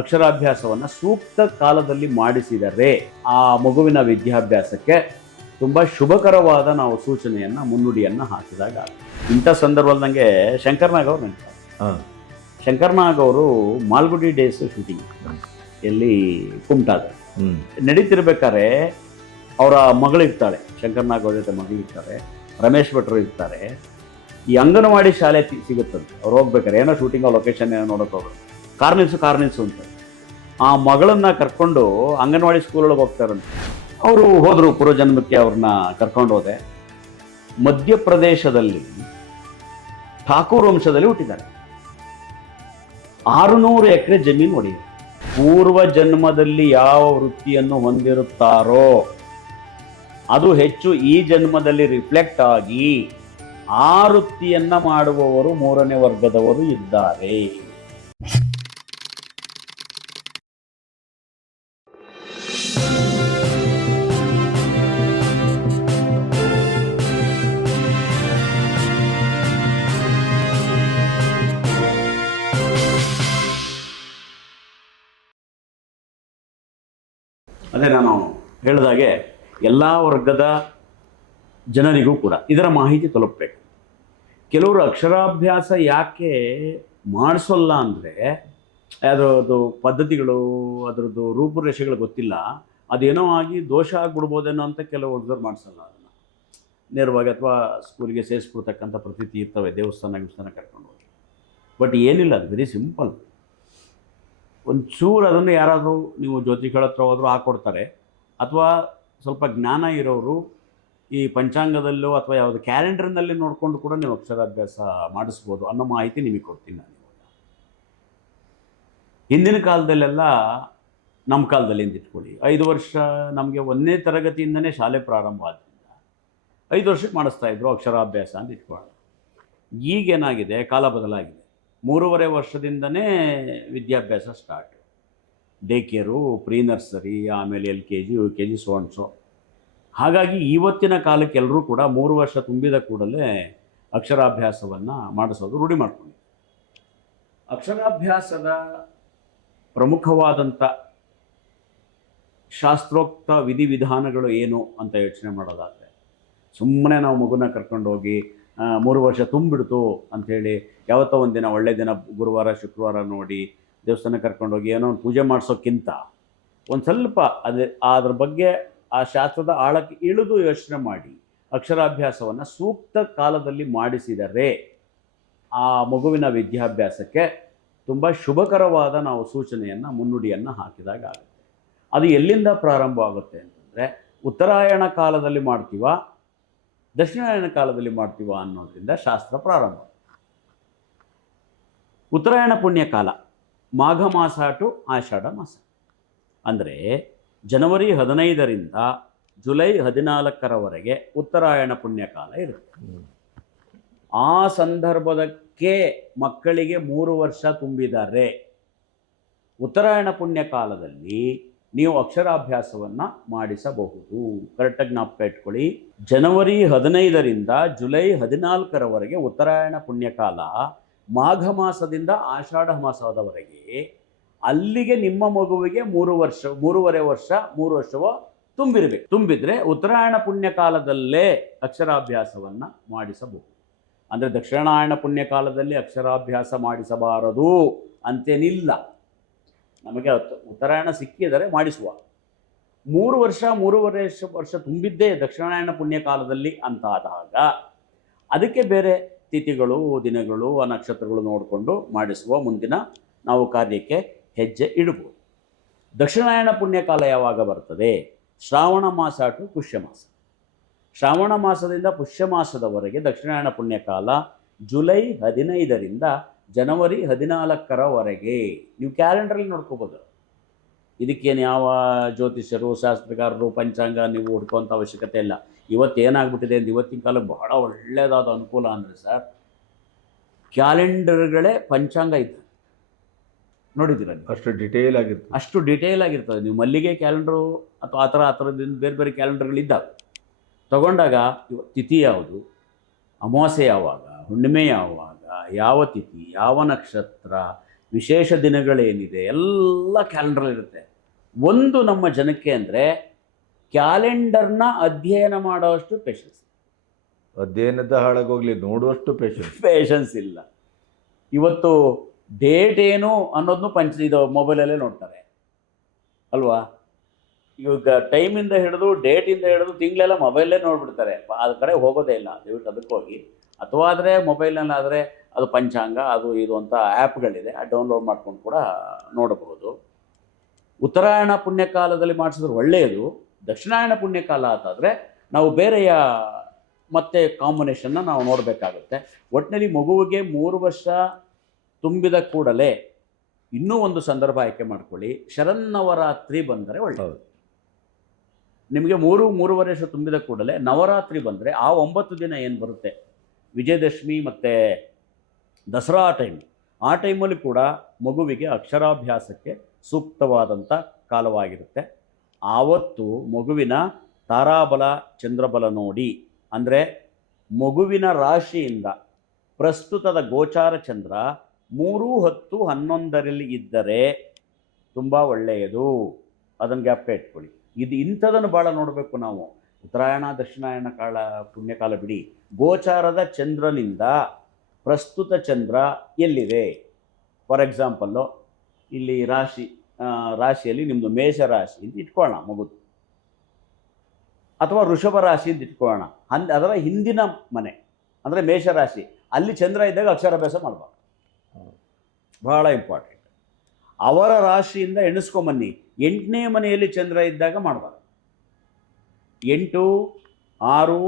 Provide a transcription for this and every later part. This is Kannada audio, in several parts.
ಅಕ್ಷರಾಭ್ಯಾಸವನ್ನು ಸೂಕ್ತ ಕಾಲದಲ್ಲಿ ಮಾಡಿಸಿದರೆ ಆ ಮಗುವಿನ ವಿದ್ಯಾಭ್ಯಾಸಕ್ಕೆ ತುಂಬ ಶುಭಕರವಾದ ನಾವು ಸೂಚನೆಯನ್ನು ಮುನ್ನುಡಿಯನ್ನು ಹಾಕಿದಾಗ ಇಂಥ ಸಂದರ್ಭದಲ್ಲಿ ನನಗೆ ಶಂಕರ್ನಾಗ್ ಅವರು ನೆನಪಾಗ. ಶಂಕರ್ನಾಗ್ ಅವರು ಮಾಲ್ಗುಡಿ ಡೇಸ್ ಶೂಟಿಂಗ್ ಎಲ್ಲಿ ಕುಮಟಾದ ನಡೀತಿರ್ಬೇಕಾದ್ರೆ ಅವರ ಮಗಳಿರ್ತಾಳೆ, ಶಂಕರ್ನಾಗ್ ಅವ್ರ ಜೊತೆ ಮಗಳಿರ್ತಾರೆ, ರಮೇಶ್ ಭಟ್ರು ಇರ್ತಾರೆ. ಈ ಅಂಗನವಾಡಿ ಶಾಲೆ ಸಿಗುತ್ತಂತೆ. ಅವ್ರು ಹೋಗ್ಬೇಕಾರೆ ಏನೋ ಶೂಟಿಂಗ್ ಲೊಕೇಶನ್ ಏನೋ ನೋಡೋಕೆ ಹೋಗೋದು, ಕಾರ್ ನಿಲ್ಸು ಅಂತ ಆ ಮಗಳನ್ನ ಕರ್ಕೊಂಡು ಅಂಗನವಾಡಿ ಸ್ಕೂಲೊಳಗೆ ಹೋಗ್ತಾರಂತೆ. ಅವರು ಹೋದರು, ಪೂರ್ವಜನ್ಮಕ್ಕೆ ಅವ್ರನ್ನ ಕರ್ಕೊಂಡು ಹೋದೆ. ಮಧ್ಯಪ್ರದೇಶದಲ್ಲಿ ಠಾಕೂರ್ ವಂಶದಲ್ಲಿ ಹುಟ್ಟಿದ್ದಾರೆ. 600 ಎಕರೆ ಜಮೀನು ಹೊಡೆಯಿದೆ. ಪೂರ್ವ ಜನ್ಮದಲ್ಲಿ ಯಾವ ವೃತ್ತಿಯನ್ನು ಹೊಂದಿರುತ್ತಾರೋ ಅದು ಹೆಚ್ಚು ಈ ಜನ್ಮದಲ್ಲಿ ರಿಫ್ಲೆಕ್ಟ್ ಆಗಿ ಆ ವೃತ್ತಿಯನ್ನ ಮಾಡುವವರು 3ನೇ ವರ್ಗದವರು ಇದ್ದಾರೆ. ಅದೇ ನಾನು ಹೇಳಿದಾಗೆ ಎಲ್ಲ ವರ್ಗದ ಜನರಿಗೂ ಕೂಡ ಇದರ ಮಾಹಿತಿ ತಲುಪಬೇಕು. ಕೆಲವರು ಅಕ್ಷರಾಭ್ಯಾಸ ಯಾಕೆ ಮಾಡಿಸೋಲ್ಲ ಅಂದರೆ ಅದರದ್ದು ಪದ್ಧತಿಗಳು, ಅದರದ್ದು ರೂಪುರೇಷೆಗಳು ಗೊತ್ತಿಲ್ಲ, ಅದೇನೋ ಆಗಿ ದೋಷ ಆಗಿಬಿಡ್ಬೋದೇನೋ ಅಂತ ಕೆಲವು ಹುಡುಗರು ಮಾಡಿಸಲ್ಲ. ಅದನ್ನು ನೇರವಾಗಿ ಅಥವಾ ಸ್ಕೂಲಿಗೆ ಸೇರಿಸ್ಬಿಡ್ತಕ್ಕಂಥ ಪ್ರತೀತಿ ಇರ್ತವೆ, ದೇವಸ್ಥಾನ ಕರ್ಕೊಂಡು ಹೋಗಿ. ಬಟ್ ಏನಿಲ್ಲ, ಅದು ವೆರಿ ಸಿಂಪಲ್. ಒಂಚೂರು ಅದನ್ನು ಯಾರಾದರೂ ನೀವು ಜ್ಯೋತಿಷಿಗಳ ಹತ್ರ ಹೋದರೂ ಹಾಕ್ಕೊಡ್ತಾರೆ, ಅಥವಾ ಸ್ವಲ್ಪ ಜ್ಞಾನ ಇರೋರು ಈ ಪಂಚಾಂಗದಲ್ಲೋ ಅಥವಾ ಯಾವುದು ಕ್ಯಾಲೆಂಡರ್ನಲ್ಲಿ ನೋಡಿಕೊಂಡು ಕೂಡ ನೀವು ಅಕ್ಷರಾಭ್ಯಾಸ ಮಾಡಿಸ್ಬೋದು ಅನ್ನೋ ಮಾಹಿತಿ ನಿಮಗೆ ಕೊಡ್ತೀನಿ ನಾನು. ಹಿಂದಿನ ಕಾಲದಲ್ಲೆಲ್ಲ, ನಮ್ಮ ಕಾಲದಲ್ಲಿ ಇಟ್ಕೊಳ್ಳಿ, 5 ವರ್ಷ ನಮಗೆ 1ನೇ ತರಗತಿಯಿಂದನೇ ಶಾಲೆ ಪ್ರಾರಂಭ ಆದ್ದರಿಂದ 5 ವರ್ಷಕ್ಕೆ ಮಾಡಿಸ್ತಾಯಿದ್ರು ಅಕ್ಷರಾಭ್ಯಾಸ ಅಂತ ಇಟ್ಕೊಳ್ಳೋಣ. ಈಗೇನಾಗಿದೆ, ಕಾಲ ಬದಲಾಗಿದೆ. 3.5 ವರ್ಷದಿಂದನೇ ವಿದ್ಯಾಭ್ಯಾಸ start. Day care, pre nursery, ಆಮೇಲೆ LKG, UKG, ಸೋ. ಹಾಗಾಗಿ ಇವತ್ತಿನ ಕಾಲಕ್ಕೆ ಎಲ್ಲರೂ ಕೂಡ 3 ವರ್ಷ ತುಂಬಿದ ಕೂಡಲೇ ಅಕ್ಷರಾಭ್ಯಾಸವನ್ನು ಮಾಡಿಸೋದು ರೂಢಿ ಮಾಡ್ಕೊಂಡು. ಅಕ್ಷರಾಭ್ಯಾಸದ ಪ್ರಮುಖವಾದಂಥ ಶಾಸ್ತ್ರೋಕ್ತ ವಿಧಿವಿಧಾನಗಳು ಏನು ಅಂತ ಯೋಚನೆ ಮಾಡೋದಾದರೆ, ಸುಮ್ಮನೆ ನಾವು ಮಗುನ ಕರ್ಕೊಂಡೋಗಿ 3 ವರ್ಷ ತುಂಬಿಡ್ತು ಅಂಥೇಳಿ ಯಾವತ್ತೋ ಒಂದಿನ ಒಳ್ಳೆಯ ದಿನ ಗುರುವಾರ ಶುಕ್ರವಾರ ನೋಡಿ ದೇವಸ್ಥಾನ ಕರ್ಕೊಂಡೋಗಿ ಏನೋ ಒಂದು ಪೂಜೆ ಮಾಡಿಸೋಕ್ಕಿಂತ ಒಂದು ಸ್ವಲ್ಪ ಅದ್ರ ಬಗ್ಗೆ ಆ ಶಾಸ್ತ್ರದ ಆಳಕ್ಕೆ ಇಳಿದು ಯೋಚನೆ ಮಾಡಿ ಅಕ್ಷರಾಭ್ಯಾಸವನ್ನು ಸೂಕ್ತ ಕಾಲದಲ್ಲಿ ಮಾಡಿಸಿದರೆ ಆ ಮಗುವಿನ ವಿದ್ಯಾಭ್ಯಾಸಕ್ಕೆ ತುಂಬ ಶುಭಕರವಾದ ನಾವು ಸೂಚನೆಯನ್ನು ಮುನ್ನುಡಿಯನ್ನು ಹಾಕಿದಾಗ ಆಗುತ್ತೆ. ಅದು ಎಲ್ಲಿಂದ ಪ್ರಾರಂಭ ಆಗುತ್ತೆ ಅಂತಂದರೆ, ಉತ್ತರಾಯಣ ಕಾಲದಲ್ಲಿ ಮಾಡ್ತೀವ, ದಕ್ಷಿಣಾಯನ ಕಾಲದಲ್ಲಿ ಮಾಡ್ತೀವ ಅನ್ನೋದ್ರಿಂದ ಶಾಸ್ತ್ರ ಪ್ರಾರಂಭ. ಉತ್ತರಾಯಣ ಪುಣ್ಯಕಾಲ ಮಾಘ ಮಾಸ ಟು ಆಷಾಢ ಮಾಸ, ಅಂದರೆ ಜನವರಿ 15ರಿಂದ ಜುಲೈ 14ರವರೆಗೆ ಉತ್ತರಾಯಣ ಪುಣ್ಯಕಾಲ ಇರುತ್ತೆ. ಆ ಸಂದರ್ಭದಕ್ಕೆ ಮಕ್ಕಳಿಗೆ 3 ವರ್ಷ ತುಂಬಿದ್ದಾರೆ. ಉತ್ತರಾಯಣ ಪುಣ್ಯಕಾಲದಲ್ಲಿ ನೀವು ಅಕ್ಷರಾಭ್ಯಾಸವನ್ನು ಮಾಡಿಸಬಹುದು. ಕರೆಕ್ಟಾಗಿ ಜ್ಞಾಪಕ ಇಟ್ಕೊಳ್ಳಿ. ಜನವರಿ 15ರಿಂದ ಜುಲೈ 14ರವರೆಗೆ ಉತ್ತರಾಯಣ ಪುಣ್ಯಕಾಲ, ಮಾಘ ಮಾಸದಿಂದ ಆಷಾಢ ಮಾಸದವರೆಗೆ. ಅಲ್ಲಿಗೆ ನಿಮ್ಮ ಮಗುವಿಗೆ 3.5 ವರ್ಷವೋ ತುಂಬಿರಬೇಕು. ತುಂಬಿದರೆ ಉತ್ತರಾಯಣ ಪುಣ್ಯಕಾಲದಲ್ಲೇ ಅಕ್ಷರಾಭ್ಯಾಸವನ್ನು ಮಾಡಿಸಬಹುದು. ಅಂದರೆ ದಕ್ಷಿಣಾಯಣ ಪುಣ್ಯಕಾಲದಲ್ಲಿ ಅಕ್ಷರಾಭ್ಯಾಸ ಮಾಡಿಸಬಾರದು ಅಂತೇನಿಲ್ಲ. ನಮಗೆ ಉತ್ತರಾಯಣ ಸಿಕ್ಕಿದರೆ ಮಾಡಿಸುವ. 3.5 ವರ್ಷ ತುಂಬಿದ್ದೇ ದಕ್ಷಿಣಾಯಣ ಪುಣ್ಯಕಾಲದಲ್ಲಿ ಅಂತ ಆದಾಗ ಅದಕ್ಕೆ ಬೇರೆ ತಿಥಿಗಳು, ದಿನಗಳು, ಆ ನಕ್ಷತ್ರಗಳು ನೋಡಿಕೊಂಡು ಮಾಡಿಸುವ ಮುಂದಿನ ನಾವು ಕಾರ್ಯಕ್ಕೆ ಹೆಜ್ಜೆ ಇಡಬಹುದು. ದಕ್ಷಿಣಾಯಣ ಪುಣ್ಯಕಾಲ ಯಾವಾಗ ಬರ್ತದೆ? ಶ್ರಾವಣ ಮಾಸ ಟು ಪುಷ್ಯ ಮಾಸ. ಶ್ರಾವಣ ಮಾಸದಿಂದ ಪುಷ್ಯ ಮಾಸದವರೆಗೆ ದಕ್ಷಿಣಾಯಣ ಪುಣ್ಯಕಾಲ ಜುಲೈ 15ರಿಂದ ಜನವರಿ 14ರವರೆಗೆ. ನೀವು ಕ್ಯಾಲೆಂಡ್ರಲ್ಲಿ ನೋಡ್ಕೋಬೋದು. ಇದಕ್ಕೇನು ಯಾವ ಜ್ಯೋತಿಷ್ಯರು, ಶಾಸ್ತ್ರಕಾರರು, ಪಂಚಾಂಗ ನೀವು ಹುಡ್ಕೋಂಥ ಅವಶ್ಯಕತೆ ಇಲ್ಲ. ಇವತ್ತೇನಾಗ್ಬಿಟ್ಟಿದೆ ಅಂತ, ಇವತ್ತಿನ ಕಾಲ ಬಹಳ ಒಳ್ಳೆಯದಾದ ಅನುಕೂಲ ಅಂದರೆ ಸರ್, ಕ್ಯಾಲೆಂಡರ್ಗಳೇ ಪಂಚಾಂಗ ಇತ್ತು. ನೋಡಿದ್ದೀರ? ಅಷ್ಟು ಡಿಟೇಲ್ ಆಗಿರ್ತದೆ. ನೀವು ಮಲ್ಲಿಗೆ ಕ್ಯಾಲೆಂಡರು ಅಥವಾ ಆ ಥರದಿಂದ ಬೇರೆ ಬೇರೆ ಕ್ಯಾಲೆಂಡರ್ಗಳಿದ್ದಾವೆ. ತಗೊಂಡಾಗ ತಿಥಿ ಯಾವುದು, ಅಮಾವಾಸ್ಯೆ ಯಾವಾಗ, ಹುಣ್ಣಿಮೆ ಯಾವಾಗ, ಯಾವ ತಿಥಿ, ಯಾವ ನಕ್ಷತ್ರ, ವಿಶೇಷ ದಿನಗಳೇನಿದೆ ಎಲ್ಲ ಕ್ಯಾಲೆಂಡರಲ್ಲಿರುತ್ತೆ. ಒಂದು ನಮ್ಮ ಜನಕ್ಕೆ ಅಂದರೆ ಕ್ಯಾಲೆಂಡರ್ನ ಅಧ್ಯಯನ ಮಾಡೋಷ್ಟು ಪೇಷನ್ಸ್, ಅಧ್ಯಯನದ ಹಾಳಾಗೋಗ್ಲಿ ನೋಡುವಷ್ಟು ಪೇಷನ್ಸ್ ಇಲ್ಲ. ಇವತ್ತು ಡೇಟ್ ಏನು ಅನ್ನೋದನ್ನು ಇದು ಮೊಬೈಲಲ್ಲೇ ನೋಡ್ತಾರೆ ಅಲ್ವಾ. ಇವಾಗ ಟೈಮಿಂದ ಹಿಡಿದು ಡೇಟಿಂದ ಹಿಡಿದು ತಿಂಗಳೆಲ್ಲ ಮೊಬೈಲೇ ನೋಡ್ಬಿಡ್ತಾರೆ, ಅದ್ರ ಕಡೆ ಹೋಗೋದೇ ಇಲ್ಲ. ದಯವಿಟ್ಟು ಅದಕ್ಕೆ ಹೋಗಿ, ಅಥವಾ ಆದರೆ ಮೊಬೈಲ್ನಲ್ಲಾದರೆ ಅದು ಪಂಚಾಂಗ ಅದು ಇದು ಅಂತ ಆ್ಯಪ್ಗಳಿದೆ, ಡೌನ್ಲೋಡ್ ಮಾಡ್ಕೊಂಡು ಕೂಡ ನೋಡಬಹುದು. ಉತ್ತರಾಯಣ ಪುಣ್ಯಕಾಲದಲ್ಲಿ ಮಾಡಿಸಿದ್ರೆ ಒಳ್ಳೆಯದು. ದಕ್ಷಿಣಾಯಣ ಪುಣ್ಯಕಾಲ ಅಂತಾದರೆ ನಾವು ಬೇರೆಯ ಮತ್ತೆ ಕಾಂಬಿನೇಷನ್ನ ನಾವು ನೋಡಬೇಕಾಗುತ್ತೆ. ಒಟ್ಟಿನಲ್ಲಿ ಮಗುವಿಗೆ 3 ವರ್ಷ ತುಂಬಿದ ಕೂಡಲೇ ಇನ್ನೂ ಒಂದು ಸಂದರ್ಭ ಆಯ್ಕೆ ಮಾಡ್ಕೊಳ್ಳಿ, ಶರನ್ನವರಾತ್ರಿ ಬಂದರೆ ಒಳ್ಳೆಯದು. ನಿಮಗೆ 3-3.5 ವರ್ಷ ತುಂಬಿದ ಕೂಡಲೇ ನವರಾತ್ರಿ ಬಂದರೆ ಆ 9 ದಿನ ಏನು ಬರುತ್ತೆ, ವಿಜಯದಶಮಿ ಮತ್ತು ದಸರಾ ಆ ಟೈಮಲ್ಲಿ ಕೂಡ ಮಗುವಿಗೆ ಅಕ್ಷರಾಭ್ಯಾಸಕ್ಕೆ ಸೂಕ್ತವಾದಂಥ ಕಾಲವಾಗಿರುತ್ತೆ. ಆವತ್ತು ಮಗುವಿನ ತಾರಾಬಲ ಚಂದ್ರಬಲ ನೋಡಿ, ಅಂದರೆ ಮಗುವಿನ ರಾಶಿಯಿಂದ ಪ್ರಸ್ತುತದ ಗೋಚಾರ ಚಂದ್ರ 3, 10, 11ರಲ್ಲಿ ಇದ್ದರೆ ತುಂಬ ಒಳ್ಳೆಯದು. ಅದನ್ನು ಜ್ಞಾಪಕ ಇಟ್ಕೊಳ್ಳಿ. ಇಂಥದನ್ನು ಭಾಳ ನೋಡಬೇಕು ನಾವು. ಉತ್ತರಾಯಣ ದಕ್ಷಿಣಾಯಣ ಕಾಲ ಪುಣ್ಯಕಾಲ ಬಿಡಿ, ಗೋಚಾರದ ಚಂದ್ರನಿಂದ ಪ್ರಸ್ತುತ ಚಂದ್ರ ಎಲ್ಲಿದೆ. ಫಾರ್ ಎಕ್ಸಾಂಪಲ್ಲು ಇಲ್ಲಿ ರಾಶಿಯಲ್ಲಿ ನಿಮ್ಮದು ಮೇಷ ರಾಶಿ ಅಂತ ಇಟ್ಕೊಳ್ಳೋಣ ಮಗುದು, ಅಥವಾ ವೃಷಭ ರಾಶಿ ಅಂತ ಇಟ್ಕೊಳ್ಳೋಣ. ಅದರ ಹಿಂದಿನ ಮನೆ ಅಂದರೆ ಮೇಷರಾಶಿ, ಅಲ್ಲಿ ಚಂದ್ರ ಇದ್ದಾಗ ಅಕ್ಷರಾಭ್ಯಾಸ ಮಾಡಬಾರ್ದು, ಭಾಳ ಇಂಪಾರ್ಟೆಂಟ್. ಅವರ ರಾಶಿಯಿಂದ ಎಣಿಸ್ಕೊಂಬನ್ನಿ, 8ನೇ ಮನೆಯಲ್ಲಿ ಚಂದ್ರ ಇದ್ದಾಗ ಮಾಡಬಾರ್ದು. 8, 6,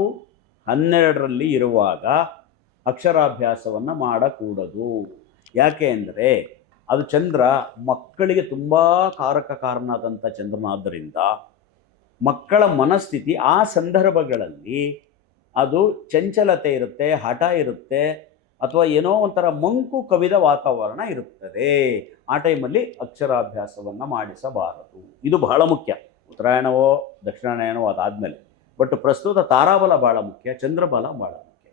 12ರಲ್ಲಿ ಇರುವಾಗ ಅಕ್ಷರಾಭ್ಯಾಸವನ್ನು ಮಾಡಕೂಡದು. ಯಾಕೆ ಅಂದರೆ ಅದು ಚಂದ್ರ ಮಕ್ಕಳಿಗೆ ತುಂಬ ಕಾರಕಕಾರನಾದಂಥ ಚಂದ್ರನಾದ್ದರಿಂದ ಮಕ್ಕಳ ಮನಸ್ಥಿತಿ ಆ ಸಂದರ್ಭಗಳಲ್ಲಿ ಅದು ಚಂಚಲತೆ ಇರುತ್ತೆ, ಹಠ ಇರುತ್ತೆ, ಅಥವಾ ಏನೋ ಒಂಥರ ಮಂಕು ಕವಿದ ವಾತಾವರಣ ಇರುತ್ತದೆ. ಆ ಟೈಮಲ್ಲಿ ಅಕ್ಷರಾಭ್ಯಾಸವನ್ನು ಮಾಡಿಸಬಾರದು. ಇದು ಬಹಳ ಮುಖ್ಯ. ಉತ್ತರಾಯಣವೋ ದಕ್ಷಿಣಾಯಣವೋ ಅದಾದಮೇಲೆ, ಬಟ್ ಪ್ರಸ್ತುತ ತಾರಾಬಲ ಭಾಳ ಮುಖ್ಯ, ಚಂದ್ರಬಲ ಭಾಳ ಮುಖ್ಯ.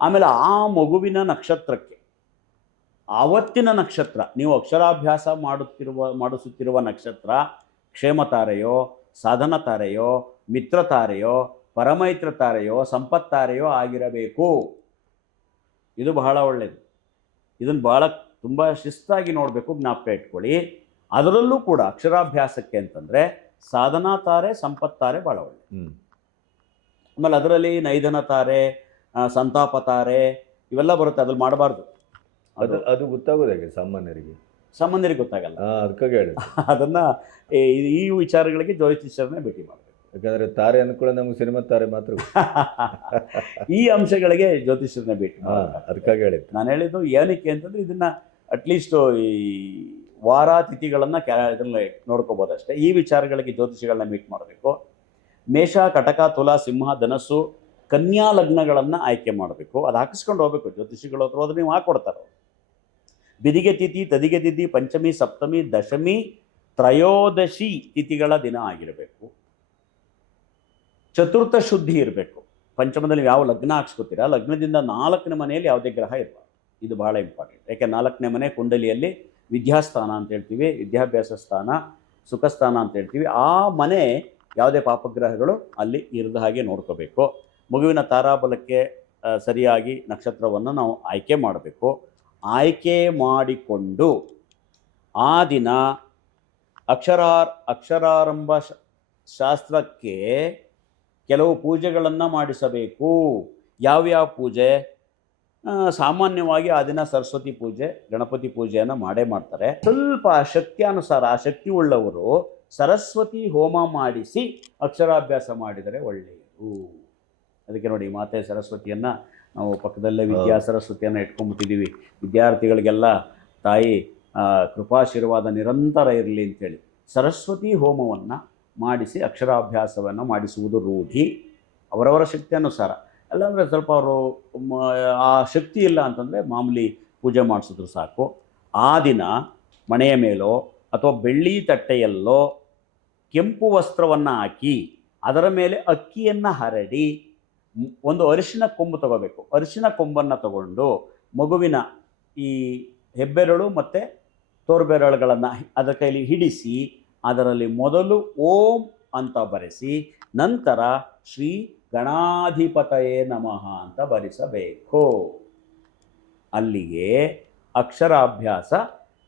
ಆಮೇಲೆ ಆ ಮಗುವಿನ ನಕ್ಷತ್ರಕ್ಕೆ, ಆವತ್ತಿನ ನಕ್ಷತ್ರ, ನೀವು ಅಕ್ಷರಾಭ್ಯಾಸ ಮಾಡಿಸುತ್ತಿರುವ ನಕ್ಷತ್ರ ಕ್ಷೇಮ ತಾರೆಯೋ, ಸಾಧನ ತಾರೆಯೋ, ಮಿತ್ರ ತಾರೆಯೋ, ಪರಮೈತ್ರ ತಾರೆಯೋ, ಸಂಪತ್ತಾರೆಯೋ ಆಗಿರಬೇಕು. ಇದು ಬಹಳ ಒಳ್ಳೆಯದು. ಇದನ್ನು ಭಾಳ ತುಂಬ ಶಿಸ್ತಾಗಿ ನೋಡಬೇಕು, ಜ್ಞಾಪಕ ಇಟ್ಕೊಳ್ಳಿ. ಅದರಲ್ಲೂ ಕೂಡ ಅಕ್ಷರಾಭ್ಯಾಸಕ್ಕೆ ಅಂತಂದರೆ ಸಾಧನಾ ತಾರೆ, ಸಂಪತ್ತಾರೆ ಭಾಳ ಒಳ್ಳೆಯದು. ಆಮೇಲೆ ಅದರಲ್ಲಿ ನೈದನ ತಾರೆ, ಸಂತಾಪ ತಾರೆ ಇವೆಲ್ಲ ಬರುತ್ತೆ, ಅದ್ರಲ್ಲಿ ಮಾಡಬಾರ್ದು. ಅದು ಗೊತ್ತಾಗೋದು ಹೇಗೆ ಸಾಮಾನ್ಯರಿಗೆ ಗೊತ್ತಾಗಲ್ಲ. ಅದಕ್ಕಾಗಿ ಹೇಳಿ ಅದನ್ನು ಈ ವಿಚಾರಗಳಿಗೆ ಜ್ಯೋತಿಷ್ಯರನ್ನೇ ಭೇಟಿ ಮಾಡಬೇಕು. ಯಾಕಂದರೆ ತಾರೆ ಅಂದ್ಕೊಳ್ಳೋ ನಮ್ಗೆ ಸಿನಿಮಾ ತಾರೆ ಮಾತ್ರ ಈ ಅಂಶಗಳಿಗೆ ಜ್ಯೋತಿಷ್ಯರನ್ನೇ ಭೇಟಿ ಅದಕ್ಕಾಗಿ ಹೇಳಿದ್ದು. ನಾನು ಹೇಳಿದ್ದು ಏನಕ್ಕೆ ಅಂತಂದರೆ ಇದನ್ನು ಅಟ್ಲೀಸ್ಟ್ ಈ ವಾರ ತಿಥಿಗಳನ್ನು ಇದರಲ್ಲಿ ನೋಡ್ಕೋಬೋದಷ್ಟೇ. ಈ ವಿಚಾರಗಳಿಗೆ ಜ್ಯೋತಿಷಿಗಳನ್ನ ಮೀಟ್ ಮಾಡಬೇಕು. ಮೇಷ, ಕಟಕ, ತುಲಾ, ಸಿಂಹ, ಧನಸ್ಸು, ಕನ್ಯಾ ಲಗ್ನಗಳನ್ನು ಆಯ್ಕೆ ಮಾಡಬೇಕು. ಅದು ಹಾಕಿಸ್ಕೊಂಡು ಹೋಗ್ಬೇಕು. ಜ್ಯೋತಿಷಿಗಳು ಹತ್ರ ಹೋದ್ರೆ ನೀವು ಹಾಕ್ಕೊಡ್ತಾರೆ. ಬಿದಿಗೆ ತಿಥಿ, ತದಿಗೆ ತಿಥಿ, ಪಂಚಮಿ, ಸಪ್ತಮಿ, ದಶಮಿ, ತ್ರಯೋದಶಿ ತಿಥಿಗಳ ದಿನ ಆಗಿರಬೇಕು. ಚತುರ್ಥ ಶುದ್ಧಿ ಇರಬೇಕು. ಪಂಚಮದಲ್ಲಿ ಯಾವ ಲಗ್ನ ಹಾಕ್ಸ್ಕೊತೀರಾ, ಲಗ್ನದಿಂದ 4ನೇ ಮನೆಯಲ್ಲಿ ಯಾವುದೇ ಗ್ರಹ ಇರಬಾರ್ದು. ಇದು ಭಾಳ ಇಂಪಾರ್ಟೆಂಟ್. ಯಾಕೆ 4ನೇ ಮನೆ ಕುಂಡಲಿಯಲ್ಲಿ ವಿದ್ಯಾಸ್ಥಾನ ಅಂತ ಹೇಳ್ತೀವಿ, ವಿದ್ಯಾಭ್ಯಾಸ ಸ್ಥಾನ, ಸುಖಸ್ಥಾನ ಅಂತ ಹೇಳ್ತೀವಿ. ಆ ಮನೆ ಯಾವುದೇ ಪಾಪಗ್ರಹಗಳು ಅಲ್ಲಿ ಇರದ ಹಾಗೆ ನೋಡ್ಕೋಬೇಕು. ಮಗುವಿನ ತಾರಾಬಲಕ್ಕೆ ಸರಿಯಾಗಿ ನಕ್ಷತ್ರವನ್ನು ನಾವು ಆಯ್ಕೆ ಮಾಡಬೇಕು. ಆಯ್ಕೆ ಮಾಡಿಕೊಂಡು ಆ ದಿನ ಅಕ್ಷರಾರಂಭ ಶಾಸ್ತ್ರಕ್ಕೆ ಕೆಲವು ಪೂಜೆಗಳನ್ನು ಮಾಡಿಸಬೇಕು. ಯಾವ್ಯಾವ ಪೂಜೆ? ಸಾಮಾನ್ಯವಾಗಿ ಆ ದಿನ ಸರಸ್ವತಿ ಪೂಜೆ, ಗಣಪತಿ ಪೂಜೆಯನ್ನು ಮಾಡೇ ಮಾಡ್ತಾರೆ. ಸ್ವಲ್ಪ ಶಕ್ತಿಯಾನುಸಾರ ಆ ಶಕ್ತಿ ಉಳ್ಳವರು ಸರಸ್ವತಿ ಹೋಮ ಮಾಡಿಸಿ ಅಕ್ಷರಾಭ್ಯಾಸ ಮಾಡಿದರೆ ಒಳ್ಳೆಯದು. ಅದಕ್ಕೆ ನೋಡಿ, ಮಾತೆ ಸರಸ್ವತಿಯನ್ನು ನಾವು ಪಕ್ಕದಲ್ಲೇ ವಿದ್ಯಾ ಸರಸ್ವತಿಯನ್ನು ಇಟ್ಕೊಂಡ್ಬಿಟ್ಟಿದ್ದೀವಿ. ವಿದ್ಯಾರ್ಥಿಗಳಿಗೆಲ್ಲ ತಾಯಿ ಕೃಪಾಶೀರ್ವಾದ ನಿರಂತರ ಇರಲಿ ಅಂತೇಳಿ ಸರಸ್ವತಿ ಹೋಮವನ್ನು ಮಾಡಿಸಿ ಅಕ್ಷರಾಭ್ಯಾಸವನ್ನು ಮಾಡಿಸುವುದು ರೂಢಿ. ಅವರವರ ಶಕ್ತಿ ಅನುಸಾರ. ಅಲ್ಲಾಂದರೆ ಸ್ವಲ್ಪ ಅವರು ಆ ಶಕ್ತಿ ಇಲ್ಲ ಅಂತಂದರೆ ಮಾಮೂಲಿ ಪೂಜೆ ಮಾಡಿಸಿದ್ರು ಸಾಕು. ಆ ದಿನ ಮಣೆಯ ಮೇಲೋ ಅಥವಾ ಬೆಳ್ಳಿ ತಟ್ಟೆಯಲ್ಲೋ ಕೆಂಪು ವಸ್ತ್ರವನ್ನು ಹಾಕಿ ಅದರ ಮೇಲೆ ಅಕ್ಕಿಯನ್ನು ಹರಡಿ ಒಂದು ಅರಿಶಿನ ಕೊಂಬು ತಗೋಬೇಕು. ಅರಿಶಿನ ಕೊಂಬನ್ನು ತಗೊಂಡು ಮಗುವಿನ ಈ ಹೆಬ್ಬೆರಳು ಮತ್ತು ತೋರ್ಬೆರಳುಗಳನ್ನು ಅದರ ಕೈಲಿ ಹಿಡಿಸಿ ಅದರಲ್ಲಿ ಮೊದಲು ಓಂ ಅಂತ ಬರೆಸಿ ನಂತರ ಶ್ರೀ ಗಣಾಧಿಪತಯೇ ನಮಃ ಅಂತ ಬರೆಸಬೇಕು. ಅಲ್ಲಿಗೆ ಅಕ್ಷರಾಭ್ಯಾಸ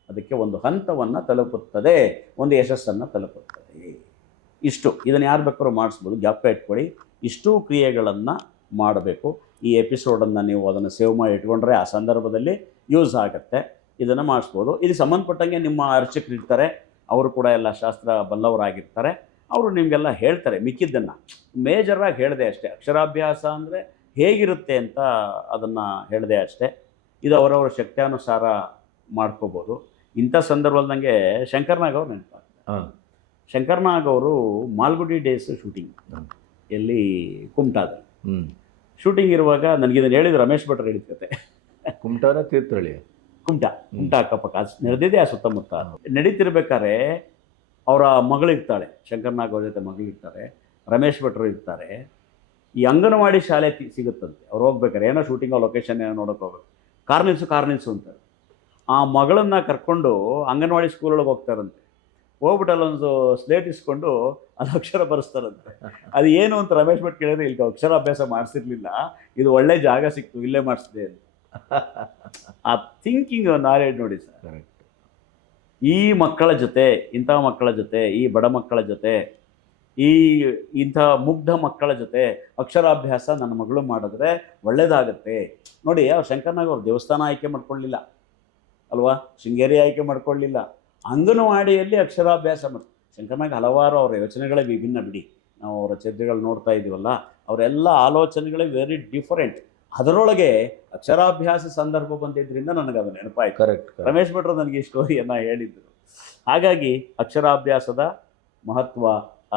ಅದಕ್ಕೆ ಒಂದು ಹಂತವನ್ನು ತಲುಪುತ್ತದೆ, ಒಂದು ಯಶಸ್ಸನ್ನು ತಲುಪುತ್ತದೆ. ಇಷ್ಟು ಇದನ್ನು ಯಾರು ಬೇಕಾದ್ರೂ ಮಾಡಿಸ್ಬೋದು, ಜ್ಞಾಪಕ ಇಟ್ಕೊಳ್ಳಿ. ಇಷ್ಟೂ ಕ್ರಿಯೆಗಳನ್ನು ಮಾಡಬೇಕು. ಈ ಎಪಿಸೋಡನ್ನು ನೀವು ಅದನ್ನು ಸೇವ್ ಮಾಡಿ ಇಟ್ಕೊಂಡ್ರೆ ಆ ಸಂದರ್ಭದಲ್ಲಿ ಯೂಸ್ ಆಗುತ್ತೆ. ಇದನ್ನು ಮಾಡಿಸ್ಬೋದು. ಇದಕ್ಕೆ ಸಂಬಂಧಪಟ್ಟಂಗೆ ನಿಮ್ಮ ಅರ್ಚಕರು ಇರ್ತಾರೆ, ಅವರು ಕೂಡ ಎಲ್ಲ ಶಾಸ್ತ್ರ ಬಲ್ಲವರಾಗಿರ್ತಾರೆ, ಅವರು ನಿಮಗೆಲ್ಲ ಹೇಳ್ತಾರೆ. ಮಿಕ್ಕಿದ್ದನ್ನು ಮೇಜರಾಗಿ ಹೇಳಿದೆ ಅಷ್ಟೇ. ಅಕ್ಷರಾಭ್ಯಾಸ ಅಂದರೆ ಹೇಗಿರುತ್ತೆ ಅಂತ ಅದನ್ನು ಹೇಳಿದೆ ಅಷ್ಟೇ. ಇದು ಅವರವರ ಶಕ್ತಿಯಾನುಸಾರ ಮಾಡ್ಕೋಬೋದು. ಇಂಥ ಸಂದರ್ಭದಲ್ಲಿ ನನಗೆ ಶಂಕರ್ನಾಗ್ ಅವ್ರು ನೆನಪಾಗ್ತಾರೆ. ಶಂಕರ್ನಾಗ್ ಅವರು ಮಾಲ್ಗುಡಿ ಡೇಸ್ ಶೂಟಿಂಗ್ ಎಲ್ಲಿ ಕುಮಟಾದಲ್ಲಿ ಶೂಟಿಂಗ್ ಇರುವಾಗ ನನಗಿದನ್ನು ಹೇಳಿದ್ರು, ರಮೇಶ್ ಭಟ್ರು ಹೇಳಿದ್ಕತೆ. ಕುಮಟಾನ ತೀರ್ಥಹಳ್ಳಿ? ಕುಮಟ ಅಕ್ಕಪಕ್ಕ ನಡೆದಿದೆ. ಆ ಸುತ್ತಮುತ್ತ ನಡೀತಿರ್ಬೇಕಾದ್ರೆ ಅವರ ಮಗಳಿರ್ತಾಳೆ, ಶಂಕರ್ನಾಗ್ ಅವ್ರ ಜೊತೆ ಮಗಳಿರ್ತಾರೆ, ರಮೇಶ್ ಭಟ್ರು ಇರ್ತಾರೆ. ಈ ಅಂಗನವಾಡಿ ಶಾಲೆ ಸಿಗುತ್ತಂತೆ. ಅವ್ರು ಹೋಗ್ಬೇಕಾರೆ ಏನೋ ಶೂಟಿಂಗ್ ಲೊಕೇಶನ್ ಏನೋ ನೋಡೋಕೆ ಹೋಗ್ಬೇಕು, ಕಾರ್ ನಿಲ್ಸು ಅಂತಾರೆ. ಆ ಮಗಳನ್ನು ಕರ್ಕೊಂಡು ಅಂಗನವಾಡಿ ಸ್ಕೂಲೊಳಗೆ ಹೋಗ್ತಾರಂತೆ. ಹೋಗ್ಬಿಟ್ಟು ಅಲ್ಲೊಂದು ಸ್ಲೇಟ್ ಇಸ್ಕೊಂಡು ಅದು ಅಕ್ಷರ ಬರೆಸ್ತಾರಂತೆ. ಅದು ಏನು ಅಂತ ರಮೇಶ್ ಭಟ್ ಕೇಳಿದ್ರೆ, ಇಲ್ಲಿ ಅಕ್ಷರಾಭ್ಯಾಸ ಮಾಡಿಸಿರ್ಲಿಲ್ಲ, ಇದು ಒಳ್ಳೆ ಜಾಗ ಸಿಕ್ತು, ಇಲ್ಲೇ ಮಾಡಿಸಿದೆ ಅಂತ. ಆ ಥಿಂಕಿಂಗ್ ನಾಲೆಡ್ಜ್ ನೋಡಿ ಸರ್. ಈ ಮಕ್ಕಳ ಜೊತೆ, ಇಂಥ ಮಕ್ಕಳ ಜೊತೆ, ಈ ಬಡ ಮಕ್ಕಳ ಜೊತೆ, ಇಂಥ ಮುಗ್ಧ ಮಕ್ಕಳ ಜೊತೆ ಅಕ್ಷರಾಭ್ಯಾಸ ನನ್ನ ಮಗಳು ಮಾಡಿದ್ರೆ ಒಳ್ಳೇದಾಗತ್ತೆ. ನೋಡಿ, ಅವ್ರು ಶಂಕರ್ನಾಗ್ ಅವ್ರು ದೇವಸ್ಥಾನ ಆಯ್ಕೆ ಮಾಡ್ಕೊಳ್ಳಿಲ್ಲ ಅಲ್ವಾ, ಶೃಂಗೇರಿ ಆಯ್ಕೆ ಮಾಡ್ಕೊಳ್ಳಿಲ್ಲ, ಅಂಗನವಾಡಿಯಲ್ಲಿ ಅಕ್ಷರಾಭ್ಯಾಸ ಮಾಡಿ. ಶಂಕರ್ನಾಗ್ ಹಲವಾರು ಅವರ ಯೋಚನೆಗಳೇ ವಿಭಿನ್ನ ಬಿಡಿ. ನಾವು ಅವರ ಚರ್ಚೆಗಳು ನೋಡ್ತಾ ಇದ್ದೀವಲ್ಲ, ಅವರೆಲ್ಲ ಆಲೋಚನೆಗಳೇ ವೆರಿ ಡಿಫರೆಂಟ್. ಅದರೊಳಗೆ ಅಕ್ಷರಾಭ್ಯಾಸ ಸಂದರ್ಭ ಬಂದಿದ್ದರಿಂದ ನನಗೆ ಅದು ನೆನಪಾಯಿತು. ಕರೆಕ್ಟ್. ರಮೇಶ್ ಭಟ್ರು ನನಗೆ ಈ ಸ್ಟೋರಿಯನ್ನು ಹೇಳಿದ್ದರು. ಹಾಗಾಗಿ ಅಕ್ಷರಾಭ್ಯಾಸದ ಮಹತ್ವ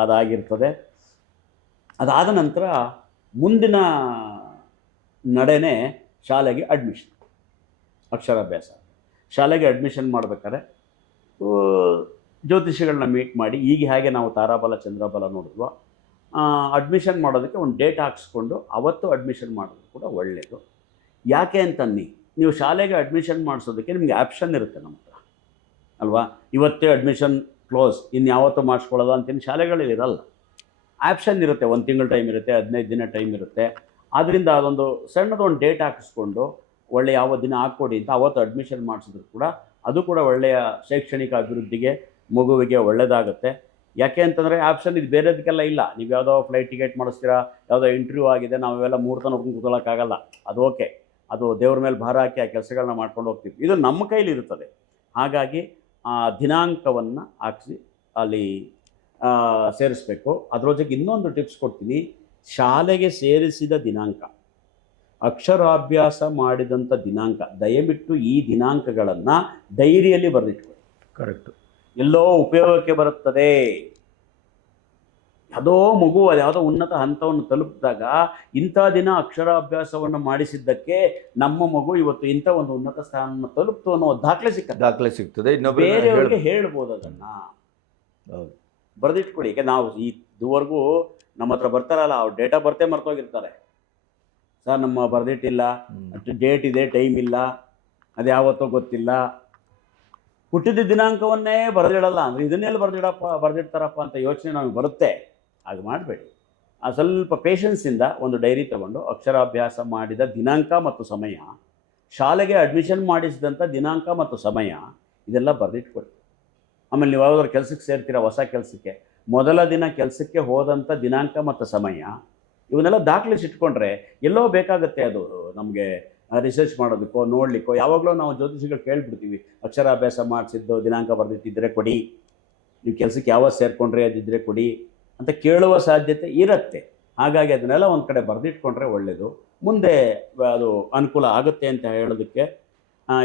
ಅದಾಗಿರ್ತದೆ. ಅದಾದ ನಂತರ ಮುಂದಿನ ನಡೆನೇ ಶಾಲೆಗೆ ಅಡ್ಮಿಷನ್. ಅಕ್ಷರಾಭ್ಯಾಸ ಶಾಲೆಗೆ ಅಡ್ಮಿಷನ್ ಮಾಡಬೇಕಾದ್ರೆ ಜ್ಯೋತಿಷಿಗಳನ್ನ ಮೀಟ್ ಮಾಡಿ, ಈಗ ಹೇಗೆ ನಾವು ತಾರಾಬಲ ಚಂದ್ರಬಲ ನೋಡಿದ್ವೋ, ಅಡ್ಮಿಷನ್ ಮಾಡೋದಕ್ಕೆ ಒಂದು ಡೇಟ್ ಹಾಕ್ಸ್ಕೊಂಡು ಅವತ್ತು ಅಡ್ಮಿಷನ್ ಮಾಡೋದು ಕೂಡ ಒಳ್ಳೆಯದು. ಯಾಕೆ ಅಂತನ್ನಿ, ನೀವು ಶಾಲೆಗೆ ಅಡ್ಮಿಷನ್ ಮಾಡಿಸೋದಕ್ಕೆ ನಿಮಗೆ ಆಪ್ಷನ್ ಇರುತ್ತೆ ನಮ್ಮ ಹತ್ರ ಅಲ್ವಾ. ಇವತ್ತೇ ಅಡ್ಮಿಷನ್ ಕ್ಲೋಸ್, ಇನ್ಯಾವತ್ತೂ ಮಾಡಿಸ್ಕೊಳ್ಳೋದು ಅಂತೇನು ಶಾಲೆಗಳಲ್ಲಿ ಇರಲ್ಲ. ಆಪ್ಷನ್ ಇರುತ್ತೆ, 1 ತಿಂಗಳು ಟೈಮ್ ಇರುತ್ತೆ, 15 ದಿನ ಟೈಮ್ ಇರುತ್ತೆ. ಆದ್ದರಿಂದ ಅದೊಂದು ಸಣ್ಣದೊಂದು ಡೇಟ್ ಹಾಕಿಸ್ಕೊಂಡು ಒಳ್ಳೆಯ ಯಾವ ದಿನ ಹಾಕ್ಕೊಡಿ ಅಂತ ಅವತ್ತು ಅಡ್ಮಿಷನ್ ಮಾಡಿಸಿದ್ರು ಕೂಡ ಅದು ಕೂಡ ಒಳ್ಳೆಯ ಶೈಕ್ಷಣಿಕ ಅಭಿವೃದ್ಧಿಗೆ, ಮಗುವಿಗೆ ಒಳ್ಳೆಯದಾಗುತ್ತೆ. ಯಾಕೆ ಅಂತಂದರೆ ಆಪ್ಷನ್ ಇದು ಬೇರೆದಕ್ಕೆಲ್ಲ ಇಲ್ಲ. ನೀವು ಯಾವುದೋ ಫ್ಲೈಟ್ ಟಿಕೆಟ್ ಮಾಡಿಸ್ತೀರಾ, ಯಾವುದೋ ಇಂಟರ್ವ್ಯೂ ಆಗಿದೆ, ನಾವೆಲ್ಲ ಮುಹೂರ್ತ ನೋಡ್ಕೊಂಡು ಕೂತ್ಕೊಳ್ಳೋಕ್ಕಾಗಲ್ಲ. ಅದು ಓಕೆ, ಅದು ದೇವ್ರ ಮೇಲೆ ಭಾರ ಹಾಕಿ ಆ ಕೆಲಸಗಳನ್ನ ಮಾಡ್ಕೊಂಡು ಹೋಗ್ತೀವಿ. ಇದು ನಮ್ಮ ಕೈಲಿ ಇರುತ್ತದೆ. ಹಾಗಾಗಿ ಆ ದಿನಾಂಕವನ್ನು ಹಾಕಿಸಿ ಅಲ್ಲಿ ಸೇರಿಸ್ಬೇಕು. ಅದರ ಜೊತೆಗೆ ಇನ್ನೊಂದು ಟಿಪ್ಸ್ ಕೊಡ್ತೀನಿ. ಶಾಲೆಗೆ ಸೇರಿಸಿದ ದಿನಾಂಕ, ಅಕ್ಷರಾಭ್ಯಾಸ ಮಾಡಿದಂಥ ದಿನಾಂಕ, ದಯವಿಟ್ಟು ಈ ದಿನಾಂಕಗಳನ್ನು ಡೈರಿಯಲ್ಲಿ ಬರೆದಿಟ್ಕೊಳ್ಳಿ. ಕರೆಕ್ಟ್. ಎಲ್ಲೋ ಉಪಯೋಗಕ್ಕೆ ಬರುತ್ತದೆ. ಯಾವುದೋ ಮಗು ಅದು ಯಾವುದೋ ಉನ್ನತ ಹಂತವನ್ನು ತಲುಪಿದಾಗ ಇಂಥ ದಿನ ಅಕ್ಷರಾಭ್ಯಾಸವನ್ನು ಮಾಡಿಸಿದ್ದಕ್ಕೆ ನಮ್ಮ ಮಗು ಇವತ್ತು ಇಂಥ ಒಂದು ಉನ್ನತ ಸ್ಥಾನವನ್ನು ತಲುಪ್ತು ಅನ್ನೋ ದಾಖಲೆ ಸಿಗ್ತದೆ. ಬೇರೆಯವರಿಗೆ ಹೇಳ್ಬೋದು ಅದನ್ನು. ಹೌದು, ಬರೆದಿಟ್ಕೊಡಿ. ಈಗ ನಾವು ಇದುವರೆಗೂ ನಮ್ಮ ಹತ್ರ ಬರ್ತಾರಲ್ಲ, ಅವ್ರು ಡೇಟ್ ಆಫ್ ಬರ್ತೇ ಮರ್ತೋಗಿರ್ತಾರೆ. ಸರ್ ನಮ್ಮ ಬರೆದಿಟ್ಟಿಲ್ಲ, ಡೇಟ್ ಇದೆ, ಟೈಮ್ ಇಲ್ಲ, ಅದು ಯಾವತ್ತೋ ಗೊತ್ತಿಲ್ಲ. ಹುಟ್ಟಿದ ದಿನಾಂಕವನ್ನೇ ಬರೆದಿಡಲ್ಲ ಅಂದರೆ ಇದನ್ನೆಲ್ಲ ಬರೆದಿಡ್ತಾರಪ್ಪ ಅಂತ ಯೋಚನೆ ನಮಗೆ ಬರುತ್ತೆ. ಹಾಗೆ ಮಾಡಬೇಡಿ. ಸ್ವಲ್ಪ ಪೇಷನ್ಸಿಂದ ಒಂದು ಡೈರಿ ತಗೊಂಡು ಅಕ್ಷರಾಭ್ಯಾಸ ಮಾಡಿದ ದಿನಾಂಕ ಮತ್ತು ಸಮಯ, ಶಾಲೆಗೆ ಅಡ್ಮಿಷನ್ ಮಾಡಿಸಿದಂಥ ದಿನಾಂಕ ಮತ್ತು ಸಮಯ, ಇದೆಲ್ಲ ಬರೆದಿಟ್ಕೊಳ್ಳಿ. ಆಮೇಲೆ ನೀವು ಯಾವುದಾದ್ರು ಕೆಲಸಕ್ಕೆ ಸೇರ್ತೀರ, ಹೊಸ ಕೆಲಸಕ್ಕೆ, ಮೊದಲ ದಿನ ಕೆಲಸಕ್ಕೆ ಹೋದಂಥ ದಿನಾಂಕ ಮತ್ತು ಸಮಯ, ಇವನ್ನೆಲ್ಲ ದಾಖಲಿಸಿಟ್ಕೊಂಡ್ರೆ ಎಲ್ಲೋ ಬೇಕಾಗುತ್ತೆ ಅದು ನಮಗೆ ರಿಸರ್ಚ್ ಮಾಡೋದಕ್ಕೋ ನೋಡಲಿಕ್ಕೋ. ಯಾವಾಗಲೂ ನಾವು ಜ್ಯೋತಿಷಿಗಳು ಕೇಳ್ಬಿಡ್ತೀವಿ, ಅಕ್ಷರಾಭ್ಯಾಸ ಮಾಡಿಸಿದ್ದು ದಿನಾಂಕ ಬರೆದಿಟ್ಟಿದ್ದರೆ ಕೊಡಿ, ನೀವು ಕೆಲಸಕ್ಕೆ ಯಾವತ್ತು ಸೇರಿಕೊಂಡ್ರೆ ಅದಿದ್ದರೆ ಕೊಡಿ ಅಂತ ಕೇಳುವ ಸಾಧ್ಯತೆ ಇರುತ್ತೆ. ಹಾಗಾಗಿ ಅದನ್ನೆಲ್ಲ ಒಂದು ಕಡೆ ಬರೆದಿಟ್ಕೊಂಡ್ರೆ ಒಳ್ಳೆಯದು, ಮುಂದೆ ಅದು ಅನುಕೂಲ ಆಗುತ್ತೆ ಅಂತ ಹೇಳೋದಕ್ಕೆ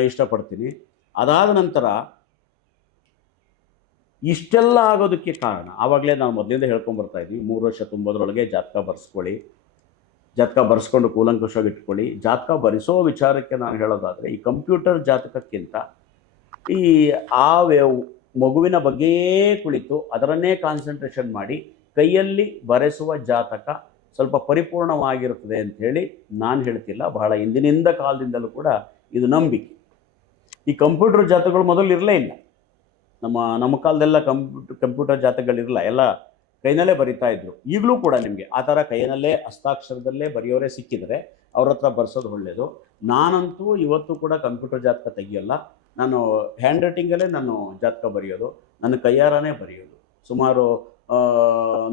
ಇಷ್ಟಪಡ್ತೀನಿ. ಅದಾದ ನಂತರ ಇಷ್ಟೆಲ್ಲ ಆಗೋದಕ್ಕೆ ಕಾರಣ, ಆವಾಗಲೇ ನಾವು ಮೊದಲಿಂದ ಹೇಳ್ಕೊಂಬರ್ತಾ ಇದ್ವಿ, 3 ವರ್ಷ ತುಂಬೋದ್ರೊಳಗೆ ಜಾತಕ ಬರೆಸ್ಕೊಳ್ಳಿ. ಜಾತಕ ಬರೆಸ್ಕೊಂಡು ಕೂಲಂಕುಷವಾಗಿ ಇಟ್ಕೊಳ್ಳಿ. ಜಾತಕ ಬರೆಸೋ ವಿಚಾರಕ್ಕೆ ನಾನು ಹೇಳೋದಾದರೆ, ಈ ಕಂಪ್ಯೂಟರ್ ಜಾತಕಕ್ಕಿಂತ ಈ ಮಗುವಿನ ಬಗ್ಗೆಯೇ ಕುಳಿತು ಅದರನ್ನೇ ಕಾನ್ಸಂಟ್ರೇಷನ್ ಮಾಡಿ ಕೈಯಲ್ಲಿ ಬರೆಸುವ ಜಾತಕ ಸ್ವಲ್ಪ ಪರಿಪೂರ್ಣವಾಗಿರುತ್ತದೆ ಅಂಥೇಳಿ ನಾನು ಹೇಳ್ತಿಲ್ಲ. ಬಹಳ ಹಿಂದಿನಿಂದ ಕಾಲದಿಂದಲೂ ಕೂಡ ಇದು ನಂಬಿಕೆ. ಈ ಕಂಪ್ಯೂಟರ್ ಜಾತಕಗಳು ಮೊದಲು ಇರಲೇ ಇಲ್ಲ. ನಮ್ಮ ಕಾಲದೆಲ್ಲ ಕಂಪ್ಯೂಟರ್ ಜಾತಕಗಳಿರಲ್ಲ, ಎಲ್ಲ ಕೈನಲ್ಲೇ ಬರಿತಾ ಇದ್ರು. ಈಗಲೂ ಕೂಡ ನಿಮಗೆ ಆ ಥರ ಕೈನಲ್ಲೇ ಹಸ್ತಾಕ್ಷರದಲ್ಲೇ ಬರೆಯೋರೇ ಸಿಕ್ಕಿದರೆ ಅವ್ರ ಹತ್ರ ಬರ್ಸೋದು ಒಳ್ಳೆಯದು. ನಾನಂತೂ ಇವತ್ತು ಕೂಡ ಕಂಪ್ಯೂಟರ್ ಜಾತಕ ತೆಗಿಯಲ್ಲ, ನಾನು ಹ್ಯಾಂಡ್ ರೈಟಿಂಗಲ್ಲೇ ನಾನು ಜಾತಕ ಬರೆಯೋದು, ನನ್ನ ಕೈಯಾರನೇ ಬರೆಯೋದು. ಸುಮಾರು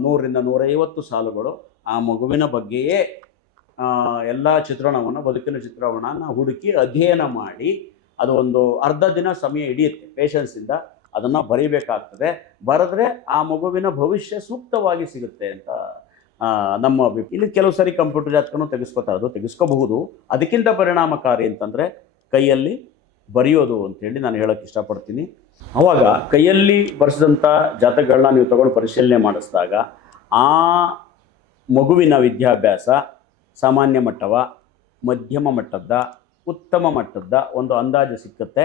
100ರಿಂದ 150 ಸಾಲುಗಳು ಆ ಮಗುವಿನ ಬಗ್ಗೆಯೇ ಎಲ್ಲ ಚಿತ್ರಣವನ್ನು, ಬದುಕಿನ ಚಿತ್ರಣವನ್ನು ಹುಡುಕಿ ಅಧ್ಯಯನ ಮಾಡಿ, ಅದು ಒಂದು ಅರ್ಧ ದಿನ ಸಮಯ ಹಿಡಿಯುತ್ತೆ ಪೇಷನ್ಸಿಂದ ಅದನ್ನು ಬರೀಬೇಕಾಗ್ತದೆ. ಬರೆದ್ರೆ ಆ ಮಗುವಿನ ಭವಿಷ್ಯ ಸೂಕ್ತವಾಗಿ ಸಿಗುತ್ತೆ ಅಂತ ನಮ್ಮ ಇಲ್ಲಿ ಕೆಲವು ಸರಿ ಕಂಪ್ಯೂಟರ್ ಜಾತಕನೂ ತೆಗೆಸ್ಕೋಬಹುದು. ಅದಕ್ಕಿಂತ ಪರಿಣಾಮಕಾರಿ ಅಂತಂದರೆ ಕೈಯಲ್ಲಿ ಬರೆಯೋದು ಅಂತೇಳಿ ನಾನು ಹೇಳೋಕ್ಕೆ ಇಷ್ಟಪಡ್ತೀನಿ. ಆವಾಗ ಕೈಯಲ್ಲಿ ಬರೆಸಿದಂಥ ಜಾತಕಗಳನ್ನ ನೀವು ತಗೊಂಡು ಪರಿಶೀಲನೆ ಮಾಡಿಸಿದಾಗ ಆ ಮಗುವಿನ ವಿದ್ಯಾಭ್ಯಾಸ ಸಾಮಾನ್ಯ ಮಟ್ಟವ, ಮಧ್ಯಮ ಮಟ್ಟದ, ಉತ್ತಮ ಮಟ್ಟದ ಒಂದು ಅಂದಾಜು ಸಿಕ್ಕುತ್ತೆ.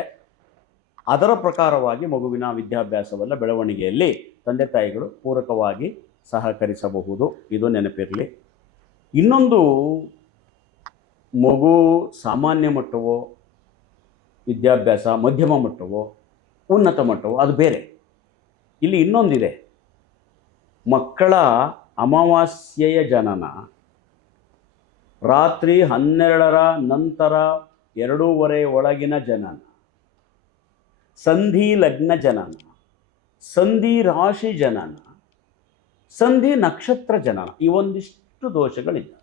ಅದರ ಪ್ರಕಾರವಾಗಿ ಮಗುವಿನ ವಿದ್ಯಾಭ್ಯಾಸವಲ್ಲ ಬೆಳವಣಿಗೆಯಲ್ಲಿ ತಂದೆ ತಾಯಿಗಳು ಪೂರಕವಾಗಿ ಸಹಕರಿಸಬಹುದು. ಇದು ನೆನಪಿರಲಿ. ಇನ್ನೊಂದು, ಮಗು ಸಾಮಾನ್ಯ ಮಟ್ಟವೋ, ವಿದ್ಯಾಭ್ಯಾಸ ಮಧ್ಯಮ ಮಟ್ಟವೋ, ಉನ್ನತ ಮಟ್ಟವೋ ಅದು ಬೇರೆ. ಇಲ್ಲಿ ಇನ್ನೊಂದಿದೆ, ಮಕ್ಕಳ ಅಮಾವಾಸ್ಯೆಯ ಜನನ ರಾತ್ರಿ 12ರ ನಂತರ 2:30 ಒಳಗಿನ ಜನನ, ಸಂಧಿ ಲಗ್ನ ಜನನ, ಸಂಧಿ ರಾಶಿ ಜನನ, ಸಂಧಿ ನಕ್ಷತ್ರ ಜನನ, ಈ ಒಂದಿಷ್ಟು ದೋಷಗಳಿದೆ.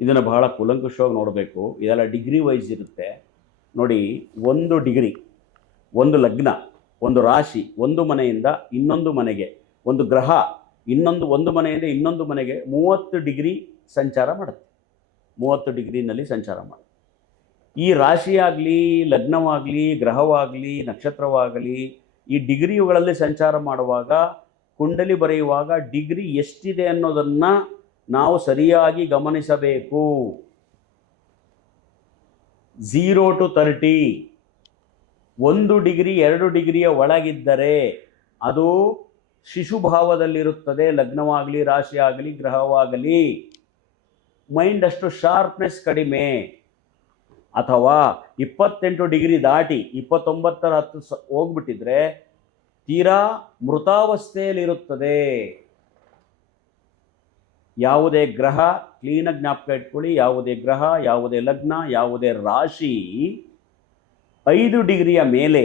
ಇದನ್ನು ಬಹಳ ಕೂಲಂಕುಷವಾಗಿ ನೋಡಬೇಕು. ಇದೆಲ್ಲ ಡಿಗ್ರಿ ವೈಸ್ ಇರುತ್ತೆ ನೋಡಿ. 1 ಡಿಗ್ರಿ, 1 ಲಗ್ನ, 1 ರಾಶಿ, ಒಂದು ಮನೆಯಿಂದ ಇನ್ನೊಂದು ಮನೆಗೆ, ಒಂದು ಗ್ರಹ ಒಂದು ಮನೆಯಿಂದ ಇನ್ನೊಂದು ಮನೆಗೆ 30 ಡಿಗ್ರಿ ಸಂಚಾರ ಮಾಡುತ್ತೆ. 30 ಡಿಗ್ರಿನಲ್ಲಿ ಸಂಚಾರ ಮಾಡುತ್ತೆ. ಈ ರಾಶಿಯಾಗಲಿ, ಲಗ್ನವಾಗಲಿ, ಗ್ರಹವಾಗಲಿ, ನಕ್ಷತ್ರವಾಗಲಿ, ಈ ಡಿಗ್ರಿಗಳಲ್ಲಿ ಸಂಚಾರ ಮಾಡುವಾಗ, ಕುಂಡಲಿ ಬರೆಯುವಾಗ ಡಿಗ್ರಿ ಎಷ್ಟಿದೆ ಅನ್ನೋದನ್ನು ನಾವು ಸರಿಯಾಗಿ ಗಮನಿಸಬೇಕು. 0 to 30, 1 ಡಿಗ್ರಿ 2 ಡಿಗ್ರಿಯ ಒಳಗಿದ್ದರೆ ಅದು ಶಿಶುಭಾವದಲ್ಲಿರುತ್ತದೆ. ಲಗ್ನವಾಗಲಿ, ರಾಶಿ ಆಗಲಿ, ಗ್ರಹವಾಗಲಿ. ಮೈಂಡ್ ಅಷ್ಟು ಶಾರ್ಪ್ನೆಸ್ ಕಡಿಮೆ. ಅಥವಾ 28 ಡಿಗ್ರಿ ದಾಟಿ 29ರ 10 ಹೋಗ್ಬಿಟ್ಟಿದ್ರೆ ತೀರಾ ಮೃತಾವಸ್ಥೆಯಲ್ಲಿರುತ್ತದೆ. ಯಾವುದೇ ಗ್ರಹ, ಕ್ಲೀನಾಗಿ ಜ್ಞಾಪಕ ಇಟ್ಕೊಳ್ಳಿ, ಯಾವುದೇ ಗ್ರಹ, ಯಾವುದೇ ಲಗ್ನ, ಯಾವುದೇ ರಾಶಿ 5 ಡಿಗ್ರಿಯ ಮೇಲೆ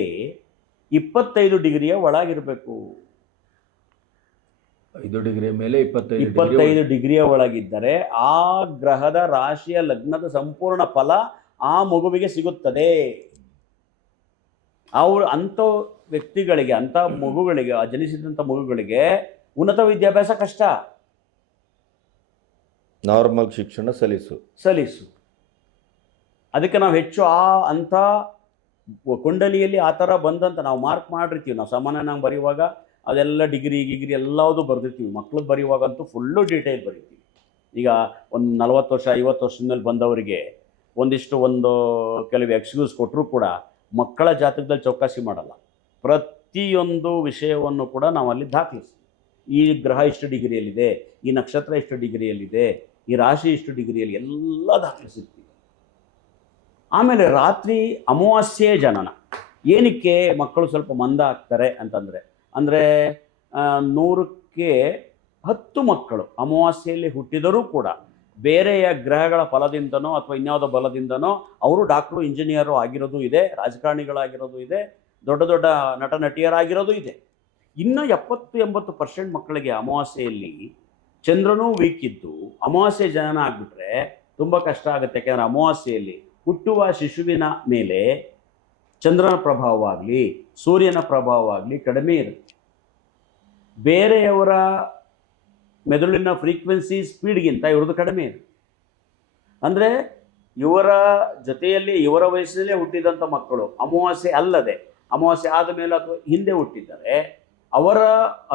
25 ಡಿಗ್ರಿಯ ಒಳಗಿರಬೇಕು. 5 ಡಿಗ್ರಿಯ ಮೇಲೆ 25 ಡಿಗ್ರಿಯ ಒಳಗಿದ್ದರೆ ಆ ಗ್ರಹದ ರಾಶಿಯ ಲಗ್ನದ ಸಂಪೂರ್ಣ ಫಲ ಆ ಮಗುವಿಗೆ ಸಿಗುತ್ತದೆ. ಅಂಥ ವ್ಯಕ್ತಿಗಳಿಗೆ, ಅಂಥ ಮಗುಗಳಿಗೆ, ಜನಿಸಿದಂಥ ಮಗುಗಳಿಗೆ ಉನ್ನತ ವಿದ್ಯಾಭ್ಯಾಸ ಕಷ್ಟ. ನಾರ್ಮಲ್ ಶಿಕ್ಷಣ ಸಲಿಸು. ಅದಕ್ಕೆ ನಾವು ಹೆಚ್ಚು ಅಂಥ ಕುಂಡಲಿಯಲ್ಲಿ ಆ ಥರ ಬಂದಂತ ನಾವು ಮಾರ್ಕ್ ಮಾಡಿರ್ತೀವಿ. ನಾವು ಸಾಮಾನ್ಯನಾಗಿ ಬರೆಯುವಾಗ ಅದೆಲ್ಲ ಡಿಗ್ರಿ ಎಲ್ಲವುದು ಬರೆದಿರ್ತೀವಿ. ಮಕ್ಳಿಗೆ ಬರೆಯುವಾಗಂತೂ ಫುಲ್ಲು ಡೀಟೇಲ್ ಬರೀತೀವಿ. ಈಗ ಒಂದು 40 ವರ್ಷ 50 ವರ್ಷದ ಮೇಲೆ ಬಂದವರಿಗೆ ಒಂದು ಕೆಲವು ಎಕ್ಸ್ಕ್ಯೂಸ್ ಕೊಟ್ಟರೂ ಕೂಡ ಮಕ್ಕಳ ಜಾತಕದಲ್ಲಿ ಚೌಕಾಸಿ ಮಾಡಲ್ಲ. ಪ್ರತಿಯೊಂದು ವಿಷಯವನ್ನು ಕೂಡ ನಾವು ಅಲ್ಲಿ ದಾಖಲಿಸ್ತೀವಿ. ಈ ಗ್ರಹ ಇಷ್ಟು ಡಿಗ್ರಿಯಲ್ಲಿದೆ, ಈ ನಕ್ಷತ್ರ ಇಷ್ಟು ಡಿಗ್ರಿಯಲ್ಲಿದೆ, ಈ ರಾಶಿ ಇಷ್ಟು ಡಿಗ್ರಿಯಲ್ಲಿ, ಎಲ್ಲ ದಾಖಲಿಸಿರ್ತೀವಿ. ಆಮೇಲೆ ರಾತ್ರಿ ಅಮಾವಾಸ್ಯೆ ಜನನ. ಏನಕ್ಕೆ ಮಕ್ಕಳು ಸ್ವಲ್ಪ ಮಂದ ಆಗ್ತಾರೆ ಅಂತಂದರೆ, 100ಕ್ಕೆ 10 ಮಕ್ಕಳು ಅಮಾವಾಸ್ಯೆಯಲ್ಲಿ ಹುಟ್ಟಿದರೂ ಕೂಡ ಬೇರೆಯ ಗ್ರಹಗಳ ಫಲದಿಂದನೋ ಅಥವಾ ಇನ್ಯಾವುದೋ ಬಲದಿಂದನೋ ಅವರು ಡಾಕ್ಟ್ರು, ಇಂಜಿನಿಯರು ಆಗಿರೋದು ಇದೆ, ರಾಜಕಾರಣಿಗಳಾಗಿರೋದು ಇದೆ, ದೊಡ್ಡ ದೊಡ್ಡ ನಟ ನಟಿಯರಾಗಿರೋದು ಇದೆ. ಇನ್ನು 70-80% ಮಕ್ಕಳಿಗೆ ಅಮಾವಾಸ್ಯೆಯಲ್ಲಿ ಚಂದ್ರನೂ ವೀಕ್ ಇದ್ದು ಅಮಾವಾಸ್ಯೆ ಜನನ ಆಗಿಬಿಟ್ರೆ ತುಂಬ ಕಷ್ಟ ಆಗುತ್ತೆ. ಯಾಕೆಂದರೆ ಅಮಾವಾಸ್ಯೆಯಲ್ಲಿ ಹುಟ್ಟುವ ಶಿಶುವಿನ ಮೇಲೆ ಚಂದ್ರನ ಪ್ರಭಾವವಾಗಲಿ, ಸೂರ್ಯನ ಪ್ರಭಾವವಾಗಲಿ ಕಡಿಮೆ ಇರುತ್ತೆ. ಬೇರೆಯವರ ಮೆದುಳಿನ ಫ್ರೀಕ್ವೆನ್ಸಿ ಸ್ಪೀಡ್ಗಿಂತ ಇವ್ರದ್ದು ಕಡಿಮೆ ಇರುತ್ತೆ. ಅಂದರೆ ಇವರ ಜೊತೆಯಲ್ಲಿ, ಇವರ ವಯಸ್ಸಿನಲ್ಲೇ ಹುಟ್ಟಿದಂಥ ಮಕ್ಕಳು ಅಮಾವಾಸ್ಯೆ ಅಲ್ಲದೆ ಅಮಾವಾಸ್ಯೆ ಆದ ಮೇಲೆ ಅಥವಾ ಹಿಂದೆ ಹುಟ್ಟಿದ್ದಾರೆ, ಅವರ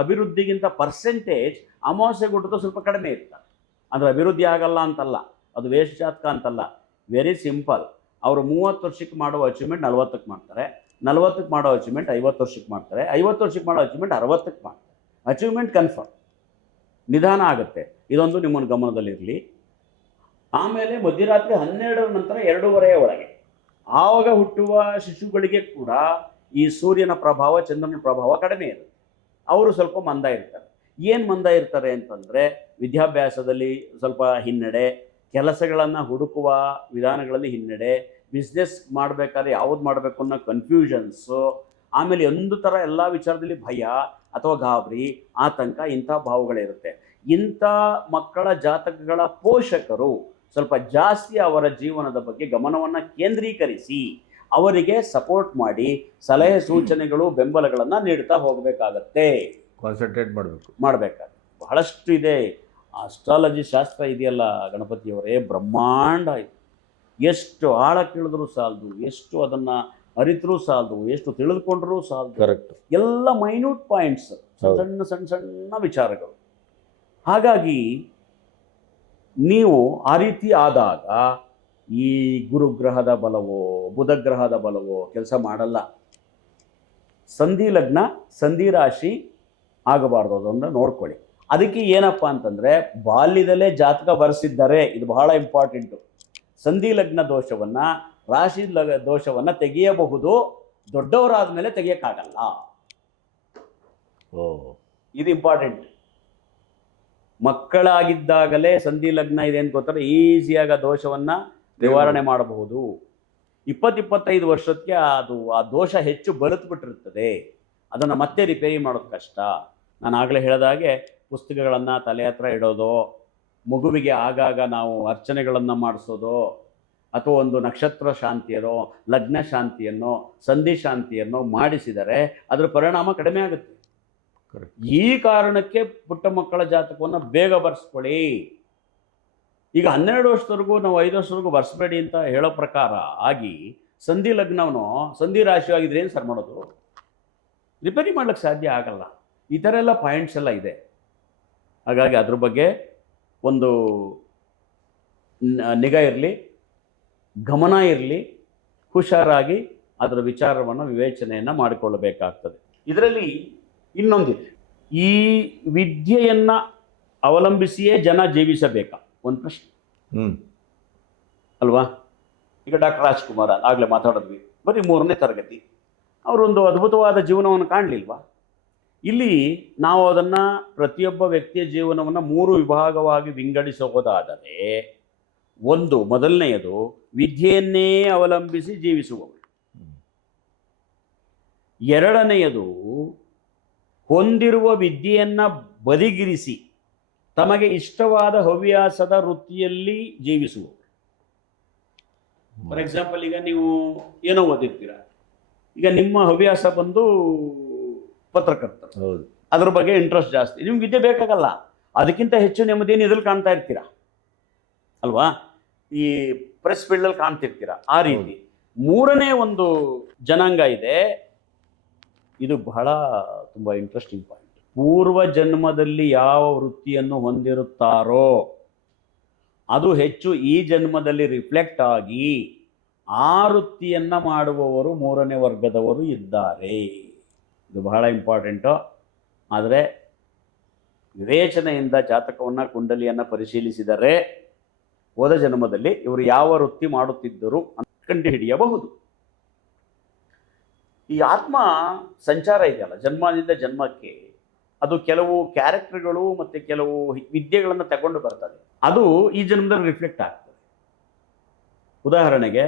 ಅಭಿವೃದ್ಧಿಗಿಂತ ಪರ್ಸೆಂಟೇಜ್ ಅಮಾವಾಸ್ಯೆ ಹುಟ್ಟಿದ ಸ್ವಲ್ಪ ಕಡಿಮೆ ಇರ್ತಾರೆ. ಅಂದರೆ ಅಭಿವೃದ್ಧಿ ಆಗಲ್ಲ ಅಂತಲ್ಲ, ಅದು ವೇಸ್ಟ್ ಜಾತಕ ಅಂತಲ್ಲ. Very simple. ಅವರು 30 ವರ್ಷಕ್ಕೆ ಮಾಡುವ ಅಚೀವ್ಮೆಂಟ್ 40ಕ್ಕೆ ಮಾಡ್ತಾರೆ, 40ಕ್ಕೆ ಮಾಡೋ ಅಚೀವ್ಮೆಂಟ್ 50 ವರ್ಷಕ್ಕೆ ಮಾಡ್ತಾರೆ, 50 ವರ್ಷಕ್ಕೆ ಮಾಡೋ ಅಚೀವ್ಮೆಂಟ್ 60ಕ್ಕೆ ಮಾಡ್ತಾರೆ. ಅಚೀವ್ಮೆಂಟ್ ಕನ್ಫರ್ಮ್, ನಿಧಾನ ಆಗುತ್ತೆ. ಇದೊಂದು ನಿಮ್ಮನ್ನು ಗಮನದಲ್ಲಿರಲಿ. ಆಮೇಲೆ ಮಧ್ಯರಾತ್ರಿ 12ರ ನಂತರ 2:30 ಒಳಗೆ ಆವಾಗ ಹುಟ್ಟುವ ಶಿಶುಗಳಿಗೆ ಕೂಡ ಈ ಸೂರ್ಯನ ಪ್ರಭಾವ ಚಂದ್ರನ ಪ್ರಭಾವ ಕಡಿಮೆ ಇರುತ್ತೆ. ಅವರು ಸ್ವಲ್ಪ ಮಂದ ಇರ್ತಾರೆ. ಏನು ಮಂದ ಇರ್ತಾರೆ ಅಂತಂದರೆ ವಿದ್ಯಾಭ್ಯಾಸದಲ್ಲಿ ಸ್ವಲ್ಪ ಹಿನ್ನಡೆ, ಕೆಲಸಗಳನ್ನು ಹುಡುಕುವ ವಿಧಾನಗಳಲ್ಲಿ ಹಿನ್ನಡೆ, ಬಿಸ್ನೆಸ್ ಮಾಡಬೇಕಾದ್ರೆ ಯಾವುದು ಮಾಡಬೇಕು ಅನ್ನೋ ಕನ್ಫ್ಯೂಷನ್ಸು, ಆಮೇಲೆ ಒಂದು ಥರ ಎಲ್ಲ ವಿಚಾರದಲ್ಲಿ ಭಯ ಅಥವಾ ಗಾಬರಿ, ಆತಂಕ, ಇಂಥ ಭಾವಗಳಿರುತ್ತೆ. ಇಂಥ ಮಕ್ಕಳ ಜಾತಕಗಳ ಪೋಷಕರು ಸ್ವಲ್ಪ ಜಾಸ್ತಿ ಅವರ ಜೀವನದ ಬಗ್ಗೆ ಗಮನವನ್ನು ಕೇಂದ್ರೀಕರಿಸಿ ಅವರಿಗೆ ಸಪೋರ್ಟ್ ಮಾಡಿ ಸಲಹೆ ಸೂಚನೆಗಳು ಬೆಂಬಲಗಳನ್ನು ನೀಡ್ತಾ ಹೋಗಬೇಕಾಗತ್ತೆ. ಕಾನ್ಸಂಟ್ರೇಟ್ ಮಾಡಬೇಕಾಗುತ್ತೆ. ಬಹಳಷ್ಟು ಇದೆ. ಆಸ್ಟ್ರಾಲಜಿ ಶಾಸ್ತ್ರ ಇದೆಯಲ್ಲ ಗಣಪತಿಯವರೇ, ಬ್ರಹ್ಮಾಂಡ ಇದೆ. ಎಷ್ಟು ಆಳಕ್ಕಿಳಿದ್ರೂ ಸಾಲದು, ಎಷ್ಟು ಅದನ್ನು ಅರಿತರೂ ಸಾಲದು, ಎಷ್ಟು ತಿಳಿದುಕೊಂಡ್ರೂ ಸಾಲದು. ಕರೆಕ್ಟ್. ಎಲ್ಲ ಮೈನ್ಯೂಟ್ ಪಾಯಿಂಟ್ಸ್, ಸಣ್ಣ ಸಣ್ಣ ಸಣ್ಣ ವಿಚಾರಗಳು. ಹಾಗಾಗಿ ನೀವು ಆ ರೀತಿ ಆದಾಗ ಈ ಗುರುಗ್ರಹದ ಬಲವೋ ಬುಧಗ್ರಹದ ಬಲವೋ ಕೆಲಸ ಮಾಡಲ್ಲ. ಸಂಧಿ ಲಗ್ನ ಸಂಧಿ ರಾಶಿ ಆಗಬಾರ್ದು, ಅದನ್ನು ನೋಡ್ಕೊಳ್ಳಿ. ಅದಕ್ಕೆ ಏನಪ್ಪ ಅಂತಂದರೆ ಬಾಲ್ಯದಲ್ಲೇ ಜಾತಕ ಬರೆಸಿದ್ದಾರೆ, ಇದು ಬಹಳ ಇಂಪಾರ್ಟೆಂಟು. ಸಂಧಿ ಲಗ್ನ ದೋಷವನ್ನು ರಾಶಿ ದೋಷವನ್ನು ತೆಗೆಯಬಹುದು, ದೊಡ್ಡವರಾದ ಮೇಲೆ ತೆಗೆಯೋಕ್ಕಾಗಲ್ಲ. ಇದು ಇಂಪಾರ್ಟೆಂಟ್. ಮಕ್ಕಳಾಗಿದ್ದಾಗಲೇ ಸಂಧಿ ಲಗ್ನ ಇದೆ ಅಂತ ಗೊತ್ತಾರೆ, ಈಸಿಯಾಗಿ ಆ ದೋಷವನ್ನು ನಿವಾರಣೆ ಮಾಡಬಹುದು. 20-25 ವರ್ಷಕ್ಕೆ ಆ ದೋಷ ಹೆಚ್ಚು ಬಲಿತ್ಬಿಟ್ಟಿರ್ತದೆ. ಅದನ್ನು ಮತ್ತೆ ರಿಪೇರಿ ಮಾಡೋದು ಕಷ್ಟ. ನಾನು ಆಗಲೇ ಹೇಳಿದಾಗೆ ಪುಸ್ತಕಗಳನ್ನು ತಲೆ ಹತ್ರ ಇಡೋದು, ಮಗುವಿಗೆ ಆಗಾಗ ನಾವು ಅರ್ಚನೆಗಳನ್ನು ಮಾಡಿಸೋದು, ಅಥವಾ ಒಂದು ನಕ್ಷತ್ರ ಶಾಂತಿಯನ್ನೋ ಲಗ್ನ ಶಾಂತಿಯನ್ನೋ ಸಂಧಿ ಶಾಂತಿಯನ್ನೋ ಮಾಡಿಸಿದರೆ ಅದರ ಪರಿಣಾಮ ಕಡಿಮೆ ಆಗುತ್ತೆ. ಈ ಕಾರಣಕ್ಕೆ ಪುಟ್ಟ ಮಕ್ಕಳ ಜಾತಕವನ್ನು ಬೇಗ ಬರೆಸ್ಕೊಳ್ಳಿ. ಈಗ 12 ವರ್ಷದವರೆಗೂ ನಾವು 5 ವರ್ಷದವರೆಗೂ ಬರೆಸಬೇಡಿ ಅಂತ ಹೇಳೋ ಪ್ರಕಾರ ಆಗಿ ಸಂಧಿ ಲಗ್ನವನು ಸಂಧಿ ರಾಶಿ ಆಗಿದ್ರೆ ಏನು ಸರ್ ಮಾಡೋದು? ರಿಪೇರಿ ಮಾಡ್ಲಿಕ್ಕೆ ಸಾಧ್ಯ ಆಗಲ್ಲ. ಈ ಥರ ಎಲ್ಲ ಪಾಯಿಂಟ್ಸ್ ಎಲ್ಲ ಇದೆ. ಹಾಗಾಗಿ ಅದ್ರ ಬಗ್ಗೆ ಒಂದು ನಿಗಾ ಇರಲಿ, ಗಮನ ಇರಲಿ, ಹುಷಾರಾಗಿ ಅದರ ವಿಚಾರವನ್ನು ವಿವೇಚನೆಯನ್ನು ಮಾಡಿಕೊಳ್ಳಬೇಕಾಗ್ತದೆ. ಇದರಲ್ಲಿ ಇನ್ನೊಂದಿದೆ, ಈ ವಿದ್ಯೆಯನ್ನು ಅವಲಂಬಿಸಿಯೇ ಜನ ಜೀವಿಸಬೇಕಾ ಒಂದು ಪ್ರಶ್ನೆ ಅಲ್ವಾ? ಈಗ ಡಾಕ್ಟರ್ ರಾಜ್ಕುಮಾರ್ ಆಗಲೇ ಮಾತಾಡಿದ್ವಿ, ಬರೀ 3ನೇ ತರಗತಿ, ಅವರೊಂದು ಅದ್ಭುತವಾದ ಜೀವನವನ್ನು ಕಾಣಲಿಲ್ವಾ? ಇಲ್ಲಿ ನಾವು ಅದನ್ನು ಪ್ರತಿಯೊಬ್ಬ ವ್ಯಕ್ತಿಯ ಜೀವನವನ್ನು 3 ವಿಭಾಗವಾಗಿ ವಿಂಗಡಿಸಬಹುದಾದರೆ, ಮೊದಲನೆಯದು ವಿದ್ಯೆಯನ್ನೇ ಅವಲಂಬಿಸಿ ಜೀವಿಸುವವರು. ಎರಡನೆಯದು ಹೊಂದಿರುವ ವಿದ್ಯೆಯನ್ನು ಬದಿಗಿರಿಸಿ ತಮಗೆ ಇಷ್ಟವಾದ ಹವ್ಯಾಸದ ವೃತ್ತಿಯಲ್ಲಿ ಜೀವಿಸುವವರು. ಫಾರ್ ಎಕ್ಸಾಂಪಲ್, ಈಗ ನೀವು ಏನೋ ಓದಿರ್ತೀರ, ಈಗ ನಿಮ್ಮ ಹವ್ಯಾಸ ಬಂದು ಪತ್ರಕರ್ತರು, ಹೌದು, ಅದ್ರ ಬಗ್ಗೆ ಇಂಟ್ರೆಸ್ಟ್ ಜಾಸ್ತಿ, ನಿಮ್ಗೆ ವಿದ್ಯೆ ಬೇಕಾಗಲ್ಲ, ಅದಕ್ಕಿಂತ ಹೆಚ್ಚು ನೆಮ್ಮದಿಯನ್ನು ಇದ್ರಲ್ಲಿ ಕಾಣ್ತಾ ಇರ್ತೀರ ಅಲ್ವಾ? ಈ ಪ್ರೆಸ್ ಫೀಲ್ಡಲ್ಲಿ ಕಾಣ್ತಿರ್ತೀರ. ಆ ರೀತಿ ಮೂರನೇ ಒಂದು ಜನಾಂಗ ಇದೆ, ಇದು ಬಹಳ ತುಂಬ ಇಂಟ್ರೆಸ್ಟಿಂಗ್ ಪಾಯಿಂಟ್. ಪೂರ್ವ ಜನ್ಮದಲ್ಲಿ ಯಾವ ವೃತ್ತಿಯನ್ನು ಹೊಂದಿರುತ್ತಾರೋ ಅದು ಹೆಚ್ಚು ಈ ಜನ್ಮದಲ್ಲಿ ರಿಫ್ಲೆಕ್ಟ್ ಆಗಿ ಆ ವೃತ್ತಿಯನ್ನು ಮಾಡುವವರು 3ನೇ ವರ್ಗದವರು ಇದ್ದಾರೆ. ಇದು ಬಹಳ ಇಂಪಾರ್ಟೆಂಟು. ಆದರೆ ವಿವೇಚನೆಯಿಂದ ಜಾತಕವನ್ನು ಕುಂಡಲಿಯನ್ನು ಪರಿಶೀಲಿಸಿದರೆ ಹೋದ ಜನ್ಮದಲ್ಲಿ ಇವರು ಯಾವ ವೃತ್ತಿ ಮಾಡುತ್ತಿದ್ದರು ಅಂತ ಕಂಡುಹಿಡಿಯಬಹುದು. ಈ ಆತ್ಮ ಸಂಚಾರ ಇದೆಯಲ್ಲ ಜನ್ಮದಿಂದ ಜನ್ಮಕ್ಕೆ, ಅದು ಕೆಲವು ಕ್ಯಾರೆಕ್ಟರ್ಗಳು ಮತ್ತು ಕೆಲವು ವಿದ್ಯೆಗಳನ್ನು ತಗೊಂಡು ಬರ್ತದೆ. ಅದು ಈ ಜನ್ಮದಲ್ಲಿ ರಿಫ್ಲೆಕ್ಟ್ ಆಗ್ತದೆ. ಉದಾಹರಣೆಗೆ,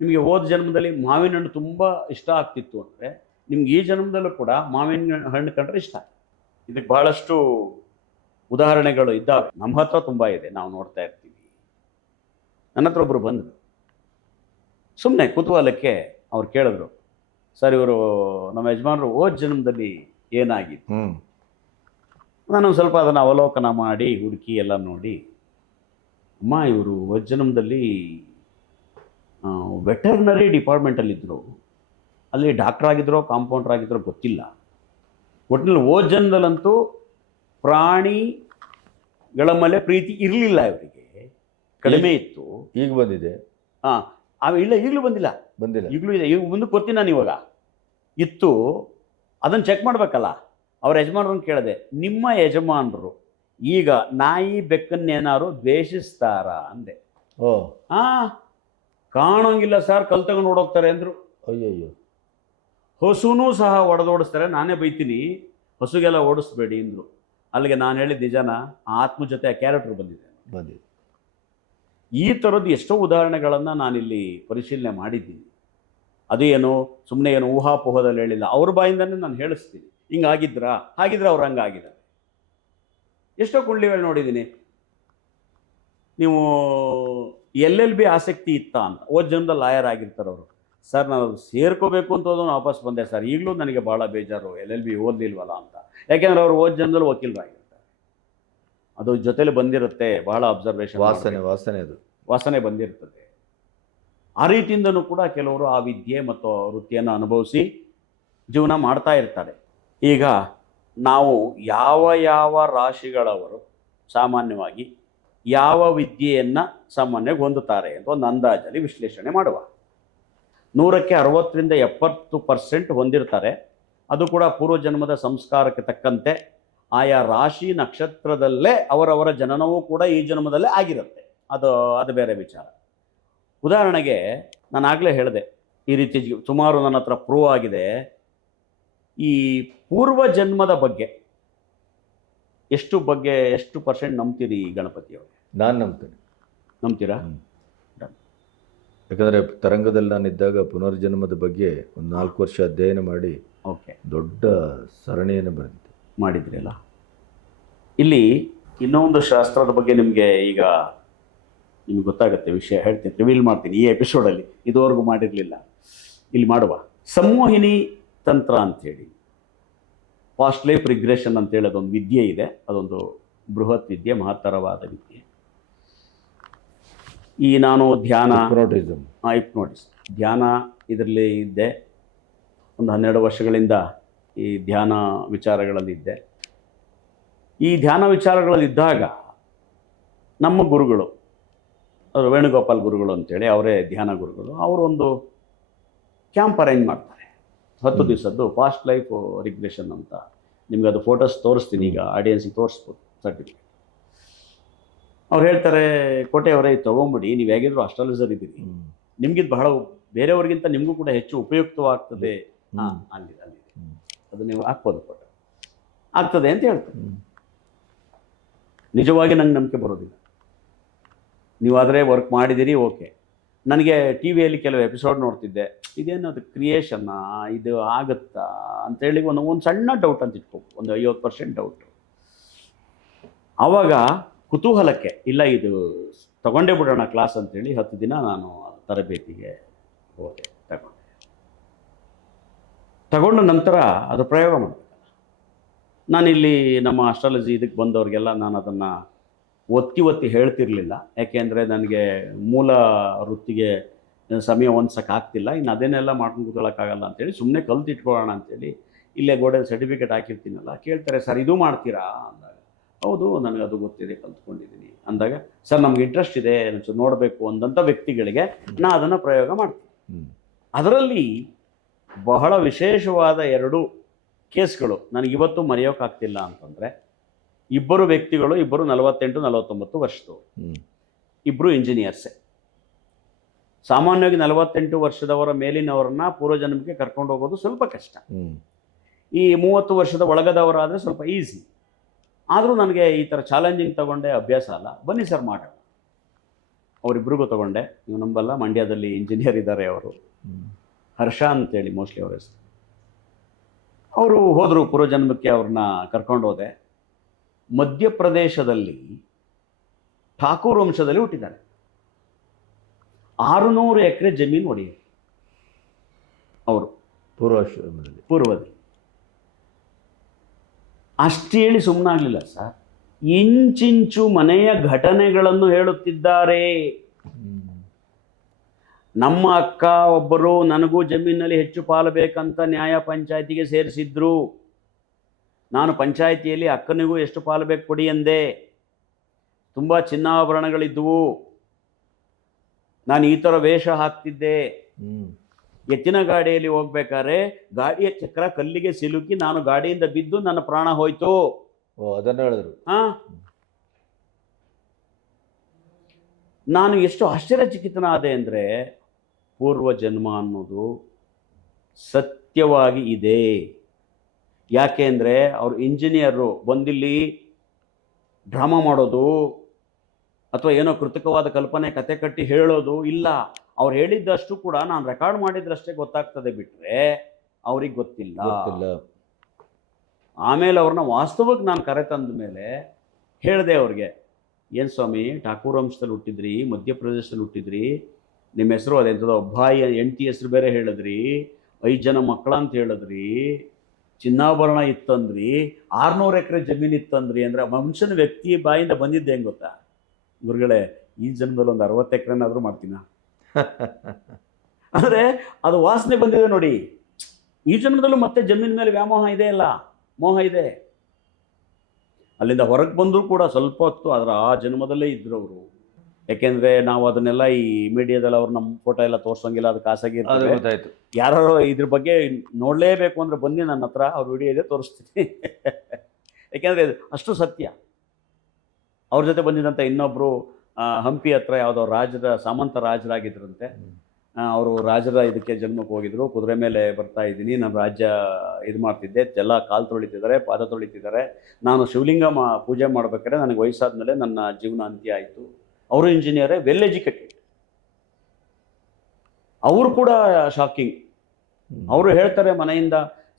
ನಿಮಗೆ ಹೋದ ಜನ್ಮದಲ್ಲಿ ಮಾವಿನ ಹಣ್ಣು ತುಂಬ ಇಷ್ಟ ಆಗ್ತಿತ್ತು ಅಂದರೆ ನಿಮ್ಗೆ ಈ ಜನ್ಮದಲ್ಲೂ ಕೂಡ ಮಾವಿನ ಹಣ್ಣು ಕಂಡ್ರೆ ಇಷ್ಟ. ಇದಕ್ಕೆ ಬಹಳಷ್ಟು ಉದಾಹರಣೆಗಳು ಇದ್ದಾವೆ. ನಮ್ಮ ಹತ್ರ ತುಂಬ ಇದೆ, ನಾವು ನೋಡ್ತಾ ಇರ್ತೀವಿ. ನನ್ನ ಹತ್ರ ಒಬ್ಬರು ಬಂದರು, ಸುಮ್ಮನೆ ಕುತೂಹಲಕ್ಕೆ ಅವ್ರು ಕೇಳಿದ್ರು, ಸರ್ ಇವರು ನಮ್ಮ ಯಜಮಾನರು ಹೋದ ಜನ್ಮದಲ್ಲಿ ಏನಾಗಿತ್ತು? ನಾನು ಸ್ವಲ್ಪ ಅದನ್ನು ಅವಲೋಕನ ಮಾಡಿ ಹುಡುಕಿ ಎಲ್ಲ ನೋಡಿ, ಅಮ್ಮ ಇವರು ಹೋದ ಜನ್ಮದಲ್ಲಿ ವೆಟರ್ನರಿ ಡಿಪಾರ್ಟ್ಮೆಂಟಲ್ಲಿದ್ದರು, ಅಲ್ಲಿ ಡಾಕ್ಟರ್ ಆಗಿದ್ರೋ ಕಾಂಪೌಂಡರ್ ಆಗಿದ್ರೋ ಗೊತ್ತಿಲ್ಲ. ಒಟ್ಟಿನಲ್ಲಿ ಹೋದ ಜನ್ಮದಲ್ಲಂತೂ ಪ್ರಾಣಿಗಳ ಮೇಲೆ ಪ್ರೀತಿ ಇರಲಿಲ್ಲ, ಇವರಿಗೆ ಕಡಿಮೆ ಇತ್ತು. ಈಗ ಬಂದಿದೆ? ಇಲ್ಲ, ಈಗಲೂ ಬಂದಿಲ್ಲ, ಈಗಲೂ ಇದೆ. ಈಗ ಮುಂದಕ್ಕೆ ಬರ್ತೀನಿ ನಾನು. ಇವಾಗ ಇತ್ತು, ಅದನ್ನು ಚೆಕ್ ಮಾಡಬೇಕಲ್ಲ. ಅವ್ರ ಯಜಮಾನ್ರನ್ನ ಕೇಳಿದೆ, ನಿಮ್ಮ ಯಜಮಾನರು ಈಗ ನಾಯಿ ಬೆಕ್ಕನ್ನೇನಾದ್ರು ದ್ವೇಷಿಸ್ತಾರಾ ಅಂದೆ. ಕಾಣೋಂಗಿಲ್ಲ ಸರ್, ಕಲ್ ತಗೊಂಡು ನೋಡೋಗ್ತಾರೆ ಅಂದರು. ಅಯ್ಯಯ್ಯೋ. ಹಸುನೂ ಸಹ ಹೊಡೆದೋಡಿಸ್ತಾರೆ, ನಾನೇ ಬೈತೀನಿ ಹಸುಗೆಲ್ಲ ಓಡಿಸ್ಬೇಡಿ ಅಂದರು. ಅಲ್ಲಿಗೆ ನಾನು ಹೇಳಿದ ನಿಜನ, ಆತ್ಮ ಜೊತೆ ಆ ಕ್ಯಾರೆಕ್ಟರ್ ಬಂದಿದೆ. ಈ ಥರದ್ದು ಎಷ್ಟೋ ಉದಾಹರಣೆಗಳನ್ನು ನಾನಿಲ್ಲಿ ಪರಿಶೀಲನೆ ಮಾಡಿದ್ದೀನಿ. ಅದು ಏನು ಸುಮ್ಮನೆ ಏನು ಊಹಾಪೋಹದಲ್ಲಿ ಹೇಳಿಲ್ಲ, ಅವ್ರ ಬಾಯಿಂದನೇ ನಾನು ಹೇಳಿಸ್ತೀನಿ. ಹಿಂಗಾಗಿದ್ರಾ, ಹಾಗಿದ್ರೆ ಅವ್ರು ಹಂಗಾಗಿದ್ದಾರೆ. ಎಷ್ಟೋ ಕುಂಡ್ಲಿಗಳು ನೋಡಿದ್ದೀನಿ. ನೀವು LLB ಆಸಕ್ತಿ ಇತ್ತಾ ಅಂತ, ಜನ್ಮದಲ್ಲಿ ಲಾಯರ್ ಆಗಿರ್ತಾರೆ ಅವರು. ಸರ್ ನಾನು ಸೇರ್ಕೋಬೇಕು ಅಂತ ಹೋದವನು ವಾಪಸ್ ಬಂದೆ ಸರ್, ಈಗಲೂ ನನಗೆ ಭಾಳ ಬೇಜಾರು LLB ಓದಲಿಲ್ವಲ್ಲ ಅಂತ. ಯಾಕೆಂದ್ರೆ ಅವರು ಜನ್ಮದಲ್ಲಿ ವಕೀಲರಾಗಿರ್ತಾರೆ, ಅದು ಜೊತೆಲಿ ಬಂದಿರುತ್ತೆ, ಭಾಳ ಅಬ್ಸರ್ವೇಷನ್, ವಾಸನೆ ಬಂದಿರ್ತದೆ. ಆ ರೀತಿಯಿಂದನೂ ಕೂಡ ಕೆಲವರು ಆ ವಿದ್ಯೆ ಮತ್ತು ವೃತ್ತಿಯನ್ನು ಅನುಭವಿಸಿ ಜೀವನ ಮಾಡ್ತಾ ಇರ್ತಾರೆ. ಈಗ ನಾವು ಯಾವ ಯಾವ ರಾಶಿಗಳವರು ಸಾಮಾನ್ಯವಾಗಿ ಯಾವ ವಿದ್ಯೆಯನ್ನು ಸಾಮಾನ್ಯವಾಗಿ ಹೊಂದುತ್ತಾರೆ ಅಂತ ಒಂದು ಅಂದಾಜಲ್ಲಿ ವಿಶ್ಲೇಷಣೆ ಮಾಡುವ. 100ಕ್ಕೆ 60ರಿಂದ 70% ಹೊಂದಿರ್ತಾರೆ. ಅದು ಕೂಡ ಪೂರ್ವಜನ್ಮದ ಸಂಸ್ಕಾರಕ್ಕೆ ತಕ್ಕಂತೆ ಆಯಾ ರಾಶಿ ನಕ್ಷತ್ರದಲ್ಲೇ ಅವರವರ ಜನನವೂ ಕೂಡ ಈ ಜನ್ಮದಲ್ಲೇ ಆಗಿರುತ್ತೆ. ಅದು ಬೇರೆ ವಿಚಾರ. ಉದಾಹರಣೆಗೆ ನಾನು ಆಗಲೇ ಹೇಳಿದೆ, ಈ ರೀತಿ ಸುಮಾರು ನನ್ನ ಹತ್ರ ಪ್ರೂವ್ ಆಗಿದೆ. ಈ ಪೂರ್ವ ಜನ್ಮದ ಬಗ್ಗೆ ಎಷ್ಟು ಪರ್ಸೆಂಟ್ ನಂಬ್ತೀರಿ ಗಣಪತಿಯವರು? ನಾನು ನಂಬ್ತೇನೆ. ನಂಬ್ತೀರಾ? ಯಾಕಂದರೆ ತರಂಗದಲ್ಲಿ ನಾನಿದ್ದಾಗ ಪುನರ್ಜನ್ಮದ ಬಗ್ಗೆ ಒಂದು 4 ವರ್ಷ ಅಧ್ಯಯನ ಮಾಡಿ ದೊಡ್ಡ ಸರಣಿಯನ್ನು ಬರೆದಿದ್ದೆ. ಮಾಡಿದ್ರಲ್ಲ. ಇಲ್ಲಿ ಇನ್ನೊಂದು ಶಾಸ್ತ್ರದ ಬಗ್ಗೆ ನಿಮಗೆ ಗೊತ್ತಾಗುತ್ತೆ ವಿಷಯ, ಹೇಳ್ತೀನಿ, ರಿವೀಲ್ ಮಾಡ್ತೀನಿ ಈ ಎಪಿಸೋಡಲ್ಲಿ. ಇದುವರೆಗೂ ಮಾಡಿರಲಿಲ್ಲ, ಇಲ್ಲಿ ಮಾಡುವ. ಸಂಮೋಹಿನಿ ತಂತ್ರ ಅಂಥೇಳಿ, ಪಾಸ್ಟ್ ಲೈಫ್ ರಿಗ್ರೆಷನ್ ಅಂತೇಳಿ ಅದೊಂದು ವಿದ್ಯೆ ಇದೆ. ಅದೊಂದು ಬೃಹತ್ ವಿದ್ಯೆ, ಮಹತ್ತರವಾದ ವಿದ್ಯೆ. ಈ ನಾನು ಧ್ಯಾನ, ಹಿಪ್ನೋಟಿಸ್ ಧ್ಯಾನ ಇದರಲ್ಲಿ ಇದ್ದೆ. ಒಂದು 12 ವರ್ಷಗಳಿಂದ ಈ ಧ್ಯಾನ ವಿಚಾರಗಳಲ್ಲಿದ್ದೆ. ಈ ಧ್ಯಾನ ವಿಚಾರಗಳಲ್ಲಿದ್ದಾಗ ನಮ್ಮ ಗುರುಗಳು, ಅವರು ವೇಣುಗೋಪಾಲ್ ಗುರುಗಳು ಅಂತೇಳಿ, ಅವರೇ ಧ್ಯಾನ ಗುರುಗಳು, ಅವರು ಒಂದು ಕ್ಯಾಂಪ್ ಅರೇಂಜ್ ಮಾಡ್ತಾರೆ 10 ದಿವಸದ್ದು, ಪಾಸ್ಟ್ ಲೈಫ್ ರಿಗ್ರೆಷನ್ ಅಂತ. ನಿಮ್ಗೆ ಅದು ಫೋಟೋಸ್ ತೋರಿಸ್ತೀನಿ, ಈಗ ಆಡಿಯನ್ಸಿಗೆ ತೋರಿಸ್ಬೋದು ಸರ್ಟಿಫಿಕೇಟ್. ಅವ್ರು ಹೇಳ್ತಾರೆ, ಕೋಟೆಯವರೇ ತೊಗೊಂಬಿಡಿ, ನೀವು ಹೇಗಿದ್ರು ಅಸ್ಟ್ರಾಲಜರ್ ಇದ್ದೀರಿ, ನಿಮ್ಗಿದು ಬಹಳ ಬೇರೆಯವ್ರಿಗಿಂತ ನಿಮಗೂ ಕೂಡ ಹೆಚ್ಚು ಉಪಯುಕ್ತವಾಗ್ತದೆ. ಅಲ್ಲಿದೆ ಅದು ನೀವು ಹಾಕ್ಬೋದು, ಫೋಟೋ ಆಗ್ತದೆ ಅಂತ ಹೇಳ್ತಾರೆ. ನಿಜವಾಗಿ ನಂಗೆ ನಂಬಿಕೆ ಬರೋದಿಲ್ಲ. ನೀವಾದರೆ ವರ್ಕ್ ಮಾಡಿದ್ದೀರಿ, ಓಕೆ. ನನಗೆ ಟಿ ವಿಯಲ್ಲಿ ಕೆಲವು ಎಪಿಸೋಡ್ ನೋಡ್ತಿದ್ದೆ, ಇದೇನು ಅದು ಕ್ರಿಯೇಷನ್ನ, ಇದು ಆಗುತ್ತಾ ಅಂತೇಳಿ ಒಂದು ಸಣ್ಣ ಡೌಟ್ ಅಂತ ಇಟ್ಕೋಬೋದು, ಒಂದು 50% ಡೌಟು. ಆವಾಗ ಕುತೂಹಲಕ್ಕೆ, ಇಲ್ಲ ಇದು ತಗೊಂಡೇ ಬಿಡೋಣ ಕ್ಲಾಸ್ ಅಂತೇಳಿ 10 ದಿನ ನಾನು ತರಬೇತಿಗೆ ಹೋದೆ. ತಗೊಂಡ ನಂತರ ಅದು ಪ್ರಯೋಗ ಮಾಡಬೇಕಲ್ಲ. ನಾನಿಲ್ಲಿ ನಮ್ಮ ಅಸ್ಟ್ರಾಲಜಿ ಇದಕ್ಕೆ ಬಂದವ್ರಿಗೆಲ್ಲ ನಾನು ಅದನ್ನು ಒತ್ತಿ ಹೇಳ್ತಿರ್ಲಿಲ್ಲ. ಯಾಕೆಂದರೆ ನನಗೆ ಮೂಲ ವೃತ್ತಿಗೆ ಸಮಯ ಹೊಂದ್ಸೋಕ್ಕಾಗ್ತಿಲ್ಲ, ಇನ್ನು ಅದನ್ನೆಲ್ಲ ಮಾಡ್ಕೊಂಡು ಕೂತ್ಕೊಳ್ಳೋಕ್ಕಾಗಲ್ಲ ಅಂತೇಳಿ ಸುಮ್ಮನೆ ಕಲ್ತಿಟ್ಕೊಳ್ಳೋಣ ಅಂತೇಳಿ ಇಲ್ಲೇ ಗೋಡೆಯಲ್ಲಿ ಸರ್ಟಿಫಿಕೇಟ್ ಹಾಕಿರ್ತೀನಲ್ಲ. ಕೇಳ್ತಾರೆ, ಸರ್ ಇದು ಮಾಡ್ತೀರಾ ಅಂದಾಗ, ಹೌದು ನನಗೆ ಅದು ಗೊತ್ತಿದೆ, ಕಲ್ತ್ಕೊಂಡಿದ್ದೀನಿ ಅಂದಾಗ, ಸರ್ ನಮ್ಗೆ ಇಂಟ್ರೆಸ್ಟ್ ಇದೆ ನೋಡಬೇಕು ಅಂದಂಥ ವ್ಯಕ್ತಿಗಳಿಗೆ ನಾನು ಅದನ್ನು ಪ್ರಯೋಗ ಮಾಡ್ತೀನಿ. ಅದರಲ್ಲಿ ಬಹಳ ವಿಶೇಷವಾದ 2 ಕೇಸ್ಗಳು ನನಗಿವತ್ತು ಮರೆಯೋಕ್ಕಾಗ್ತಿಲ್ಲ ಅಂತಂದರೆ, ಇಬ್ಬರು ವ್ಯಕ್ತಿಗಳು, ಇಬ್ಬರು 48-49 ವರ್ಷದವರು, ಇಬ್ಬರು ಇಂಜಿನಿಯರ್ಸೇ. ಸಾಮಾನ್ಯವಾಗಿ 48 ವರ್ಷದವರ ಮೇಲಿನವರನ್ನ ಪೂರ್ವಜನ್ಮಕ್ಕೆ ಕರ್ಕೊಂಡು ಹೋಗೋದು ಸ್ವಲ್ಪ ಕಷ್ಟ. ಈ 30 ವರ್ಷದ ಒಳಗದವರಾದರೆ ಸ್ವಲ್ಪ ಈಸಿ. ಆದರೂ ನನಗೆ ಈ ಥರ ಚಾಲೆಂಜಿಂಗ್ ತಗೊಂಡೆ ಅಭ್ಯಾಸ ಅಲ್ಲ, ಬನ್ನಿ ಸರ್ ಮಾಡೋಣ. ಅವರಿಬ್ಬರಿಗೂ ತಗೊಂಡೆ. ನೀವು ನಂಬಲ್ಲ, ಮಂಡ್ಯದಲ್ಲಿ ಇಂಜಿನಿಯರ್ ಇದ್ದಾರೆ ಅವರು, ಹರ್ಷ ಅಂತೇಳಿ ಮೋಸ್ಟ್ಲಿ ಅವ್ರ ಹೆಸರು. ಅವರು ಹೋದರು ಪೂರ್ವಜನ್ಮಕ್ಕೆ, ಅವ್ರನ್ನ ಕರ್ಕೊಂಡು ಹೋದೆ. ಮಧ್ಯಪ್ರದೇಶದಲ್ಲಿ ಠಾಕೂರ್ ವಂಶದಲ್ಲಿ ಹುಟ್ಟಿದ್ದಾರೆ. 600 ಎಕರೆ ಜಮೀನು ಒಡೆಯರು ಅವರು ಪೂರ್ವದಲ್ಲಿ. ಅಷ್ಟೇ ಹೇಳಿ ಸುಮ್ಮನಾಗಲಿಲ್ಲ ಸರ್, ಇಂಚಿಂಚು ಮನೆಯ ಘಟನೆಗಳನ್ನು ಹೇಳುತ್ತಿದ್ದಾರೆ. ನಮ್ಮ ಅಕ್ಕ ಒಬ್ಬರು ನನಗೂ ಜಮೀನಲ್ಲಿ ಹೆಚ್ಚು ಪಾಲು ಬೇಕಂತ ನ್ಯಾಯ ಪಂಚಾಯತಿಗೆ ಸೇರಿಸಿದ್ರು. ನಾನು ಪಂಚಾಯಿತಿಯಲ್ಲಿ ಅಕ್ಕನಿಗೂ ಎಷ್ಟು ಪಾಲು ಬೇಕು ಕೊಡಿ ಎಂದೆ. ತುಂಬ ಚಿನ್ನಾಭರಣಗಳಿದ್ವು. ನಾನು ಈ ಥರ ವೇಷ ಹಾಕ್ತಿದ್ದೆ. ಎತ್ತಿನ ಗಾಡಿಯಲ್ಲಿ ಹೋಗ್ಬೇಕಾದ್ರೆ ಗಾಡಿಯ ಚಕ್ರ ಕಲ್ಲಿಗೆ ಸಿಲುಕಿ ನಾನು ಗಾಡಿಯಿಂದ ಬಿದ್ದು ನನ್ನ ಪ್ರಾಣ ಹೋಯ್ತು. ಅದನ್ನು ಹೇಳಿದ್ರು. ನಾನು ಎಷ್ಟು ಆಶ್ಚರ್ಯಚಕಿತನಾದೆ ಅಂದರೆ, ಪೂರ್ವ ಜನ್ಮ ಅನ್ನೋದು ಸತ್ಯ ಸತ್ಯವಾಗಿ ಇದೆ. ಯಾಕೆ ಅಂದರೆ ಅವರು ಇಂಜಿನಿಯರು ಬಂದಿಲ್ಲಿ ಡ್ರಾಮಾ ಮಾಡೋದು ಅಥವಾ ಏನೋ ಕೃತಕವಾದ ಕಲ್ಪನೆ ಕತೆ ಕಟ್ಟಿ ಹೇಳೋದು ಇಲ್ಲ. ಅವ್ರು ಹೇಳಿದ್ದಷ್ಟು ಕೂಡ ನಾನು ರೆಕಾರ್ಡ್ ಮಾಡಿದ್ರಷ್ಟೇ ಗೊತ್ತಾಗ್ತದೆ ಬಿಟ್ಟರೆ ಅವ್ರಿಗೆ ಗೊತ್ತಿಲ್ಲ. ಆಮೇಲೆ ಅವ್ರನ್ನ ವಾಸ್ತವಕ್ಕೆ ನಾನು ಕರೆ ತಂದ ಮೇಲೆ ಹೇಳಿದೆ ಅವ್ರಿಗೆ, ಏನು ಸ್ವಾಮಿ ಠಾಕೂರ್ ವಂಶದಲ್ಲಿ ಹುಟ್ಟಿದ್ರಿ, ಮಧ್ಯಪ್ರದೇಶದಲ್ಲಿ ಹುಟ್ಟಿದ್ರಿ, ನಿಮ್ಮ ಹೆಸರು ಅದೆಂಥದ್ದು ಅಬ್ಬಾಯಿ ಹೆಂಡತಿ ಹೆಸರು ಬೇರೆ ಹೇಳಿದ್ರಿ, 5 ಜನ ಮಕ್ಕಳ ಅಂತ ಹೇಳಿದ್ರಿ, ಚಿನ್ನಾಭರಣ ಇತ್ತಂದ್ರಿ, 600 ಎಕರೆ ಜಮೀನು ಇತ್ತಂದ್ರಿ. ಅಂದರೆ ಮನುಷ್ಯನ ವ್ಯಕ್ತಿ ಬಾಯಿಂದ ಬಂದಿದ್ದೆ ಹೆಂಗೆ ಗೊತ್ತಾ ಗುರುಗಳೇ, ಈ ಜನ್ಮದಲ್ಲಿ ಒಂದು 60 ಎಕರೆನಾದರೂ ಮಾಡ್ತೀನ. ಅಂದರೆ ಅದು ವಾಸನೆ ಬಂದಿದೆ ನೋಡಿ. ಈ ಜನ್ಮದಲ್ಲೂ ಮತ್ತೆ ಜಮೀನ್ ಮೇಲೆ ವ್ಯಾಮೋಹ ಇದೆ, ಅಲ್ಲ ಮೋಹ ಇದೆ. ಅಲ್ಲಿಂದ ಹೊರಗೆ ಬಂದರೂ ಕೂಡ ಸ್ವಲ್ಪ ಹೊತ್ತು ಅದರ ಆ ಜನ್ಮದಲ್ಲೇ ಇದ್ರು ಅವರು. ಯಾಕೆಂದರೆ ನಾವು ಅದನ್ನೆಲ್ಲ ಈ ಮೀಡಿಯಾದಲ್ಲಿ ಅವ್ರು ನಮ್ಮ ಫೋಟೋ ಎಲ್ಲ ತೋರಿಸೋಂಗಿಲ್ಲ, ಅದು ಖಾಸಗಿ ಇರ್ತದೆ. ಯಾರು ಇದ್ರ ಬಗ್ಗೆ ನೋಡಲೇಬೇಕು ಅಂದರೆ ಬನ್ನಿ ನನ್ನ ಹತ್ರ, ಅವ್ರ ವಿಡಿಯೋ ಇದೆ ತೋರಿಸ್ತೀನಿ. ಯಾಕೆಂದರೆ ಅಷ್ಟು ಸತ್ಯ. ಅವ್ರ ಜೊತೆ ಬಂದಿದ್ದಂಥ ಇನ್ನೊಬ್ಬರು ಹಂಪಿ ಹತ್ರ ಯಾವುದೋ ಸಾಮಂತ ರಾಜರಾಗಿದ್ದರಂತೆ. ಅವರು ರಾಜರ ಇದಕ್ಕೆ ಜನ್ಮಕ್ಕೆ ಹೋಗಿದ್ರು. ಕುದುರೆ ಮೇಲೆ ಬರ್ತಾ ಇದ್ದೀನಿ, ನಾನು ರಾಜ್ಯ ಇದು ಮಾಡ್ತಿದ್ದೆ, ಎಲ್ಲ ಕಾಲು ತೊಳಿತಿದ್ದಾರೆ, ಪಾದ ತೊಳಿತಿದ್ದಾರೆ. ನಾನು ಶಿವಲಿಂಗ ಪೂಜೆ ಮಾಡ್ಬೇಕಾದ್ರೆ ನನಗೆ ವಯಸ್ಸಾದ ನನ್ನ ಜೀವನ ಅಂತ್ಯ ಆಯಿತು. ಅವರು ಇಂಜಿನಿಯರೇ, ವೆಲ್ ಎಜುಕೇಟೆಡ್. ಅವರು ಕೂಡ ಶಾಕಿಂಗ್. ಅವರು ಹೇಳ್ತಾರೆ ಮನೆಯಿಂದ,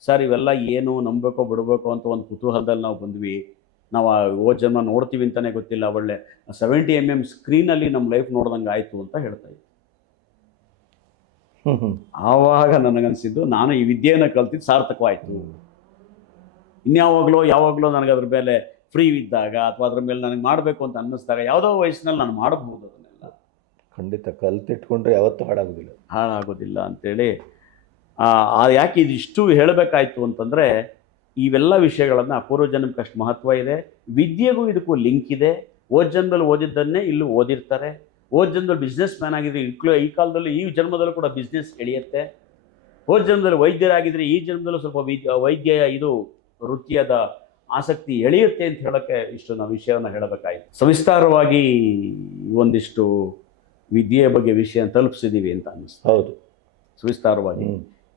ಸರ್ ಇವೆಲ್ಲ ಏನು ನಂಬಬೇಕೋ ಬಿಡಬೇಕೋ ಅಂತ ಒಂದು ಕುತೂಹಲದಲ್ಲಿ ನಾವು ಬಂದ್ವಿ. ನಾವು ಜನ್ಮ ನೋಡ್ತೀವಿ ಅಂತಲೇ ಗೊತ್ತಿಲ್ಲ, ಒಳ್ಳೆ 70 mm ಸ್ಕ್ರೀನಲ್ಲಿ ನಮ್ಮ ಲೈಫ್ ನೋಡ್ದಂಗೆ ಆಯಿತು ಅಂತ ಹೇಳ್ತಾ ಇದ್ದೆ. ಆವಾಗ ನನಗನ್ಸಿದ್ದು, ನಾನು ಈ ವಿದ್ಯೆಯನ್ನು ಕಲ್ತಿದ್ದು ಸಾರ್ಥಕವಾಯಿತು. ಯಾವಾಗಲೂ ನನಗೆ ಅದ್ರ ಮೇಲೆ ಫ್ರೀ ಇದ್ದಾಗ ಅಥವಾ ಅದ್ರ ಮೇಲೆ ನನಗೆ ಮಾಡಬೇಕು ಅಂತ ಅನ್ನಿಸ್ದಾಗ ಯಾವುದೋ ವಯಸ್ಸಿನಲ್ಲಿ ನಾನು ಮಾಡಬಹುದು ಅದನ್ನೆಲ್ಲ. ಖಂಡಿತ ಕಲ್ತಿಟ್ಕೊಂಡ್ರೆ ಯಾವತ್ತೂ ಹಾಳಾಗೋದಿಲ್ಲ ಅಂತೇಳಿ ಯಾಕೆ ಇದಿಷ್ಟು ಹೇಳಬೇಕಾಯ್ತು ಅಂತಂದರೆ, ಇವೆಲ್ಲ ವಿಷಯಗಳನ್ನು ಪೂರ್ವಜನ್ಮಕ್ಕೆ ಅಷ್ಟು ಮಹತ್ವ ಇದೆ. ವಿದ್ಯೆಗೂ ಇದಕ್ಕೂ ಲಿಂಕ್ ಇದೆ. ಜನ್ಮದಲ್ಲಿ ಓದಿದ್ದನ್ನೇ ಇಲ್ಲೂ ಓದಿರ್ತಾರೆ. ಜನ್ಮದಲ್ಲಿ ಬಿಸ್ನೆಸ್ ಮ್ಯಾನ್ ಆಗಿದ್ರೆ ಈ ಕಾಲದಲ್ಲಿ ಈ ಜನ್ಮದಲ್ಲೂ ಕೂಡ ಬಿಸ್ನೆಸ್ ಎಳೆಯುತ್ತೆ. ಜನ್ಮದಲ್ಲಿ ವೈದ್ಯರಾಗಿದ್ದರೆ ಈ ಜನ್ಮದಲ್ಲೂ ಸ್ವಲ್ಪ ವೈದ್ಯ ಇದು ವೃತ್ತಿಯಾದ ಆಸಕ್ತಿ ಎಳೆಯುತ್ತೆ ಅಂತ ಹೇಳೋಕ್ಕೆ ಇಷ್ಟು ನಾವು ವಿಷಯವನ್ನು ಹೇಳಬೇಕಾಯಿತು. ಸವಿಸ್ತಾರವಾಗಿ ಒಂದಿಷ್ಟು ವಿದ್ಯೆಯ ಬಗ್ಗೆ ವಿಷಯ ತಲುಪಿಸಿದ್ದೀವಿ ಅಂತ ಅನ್ನಿಸ್ತು. ಹೌದು, ಸವಿಸ್ತಾರವಾಗಿ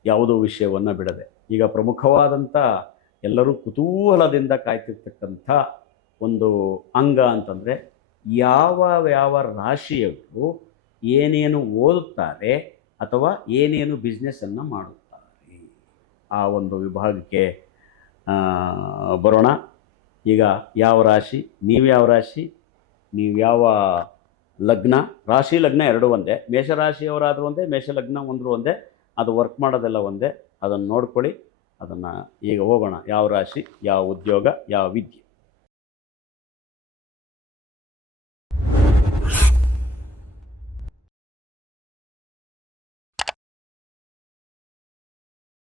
ಯಾವುದೋ ವಿಷಯವನ್ನು ಬಿಡದೆ. ಈಗ ಪ್ರಮುಖವಾದಂಥ ಎಲ್ಲರೂ ಕುತೂಹಲದಿಂದ ಕಾಯ್ತಿರ್ತಕ್ಕಂಥ ಒಂದು ಅಂಗ ಅಂತಂದರೆ, ಯಾವ ರಾಶಿಯವರು ಏನೇನು ಓದುತ್ತಾರೆ ಅಥವಾ ಏನೇನು ಬಿಸ್ನೆಸ್ಸನ್ನು ಮಾಡುತ್ತಾರೆ, ಆ ಒಂದು ವಿಭಾಗಕ್ಕೆ ಬರೋಣ. ಈಗ ಯಾವ ರಾಶಿ, ನೀವು ಯಾವ ರಾಶಿ, ನೀವು ಯಾವ ಲಗ್ನ, ರಾಶಿ ಲಗ್ನ ಎರಡೂ ಒಂದೇ, ಮೇಷರಾಶಿಯವರಾದರೂ ಒಂದೇ, ಮೇಷ ಲಗ್ನ ಒಂದೇ, ಅದು ವರ್ಕ್ ಮಾಡೋದೆಲ್ಲ ಒಂದೇ. ಅದನ್ನು ನೋಡ್ಕೊಳ್ಳಿ. ಅದನ್ನು ಈಗ ಹೋಗೋಣ. ಯಾವ ರಾಶಿ, ಯಾವ ಉದ್ಯೋಗ, ಯಾವ ವಿದ್ಯೆ.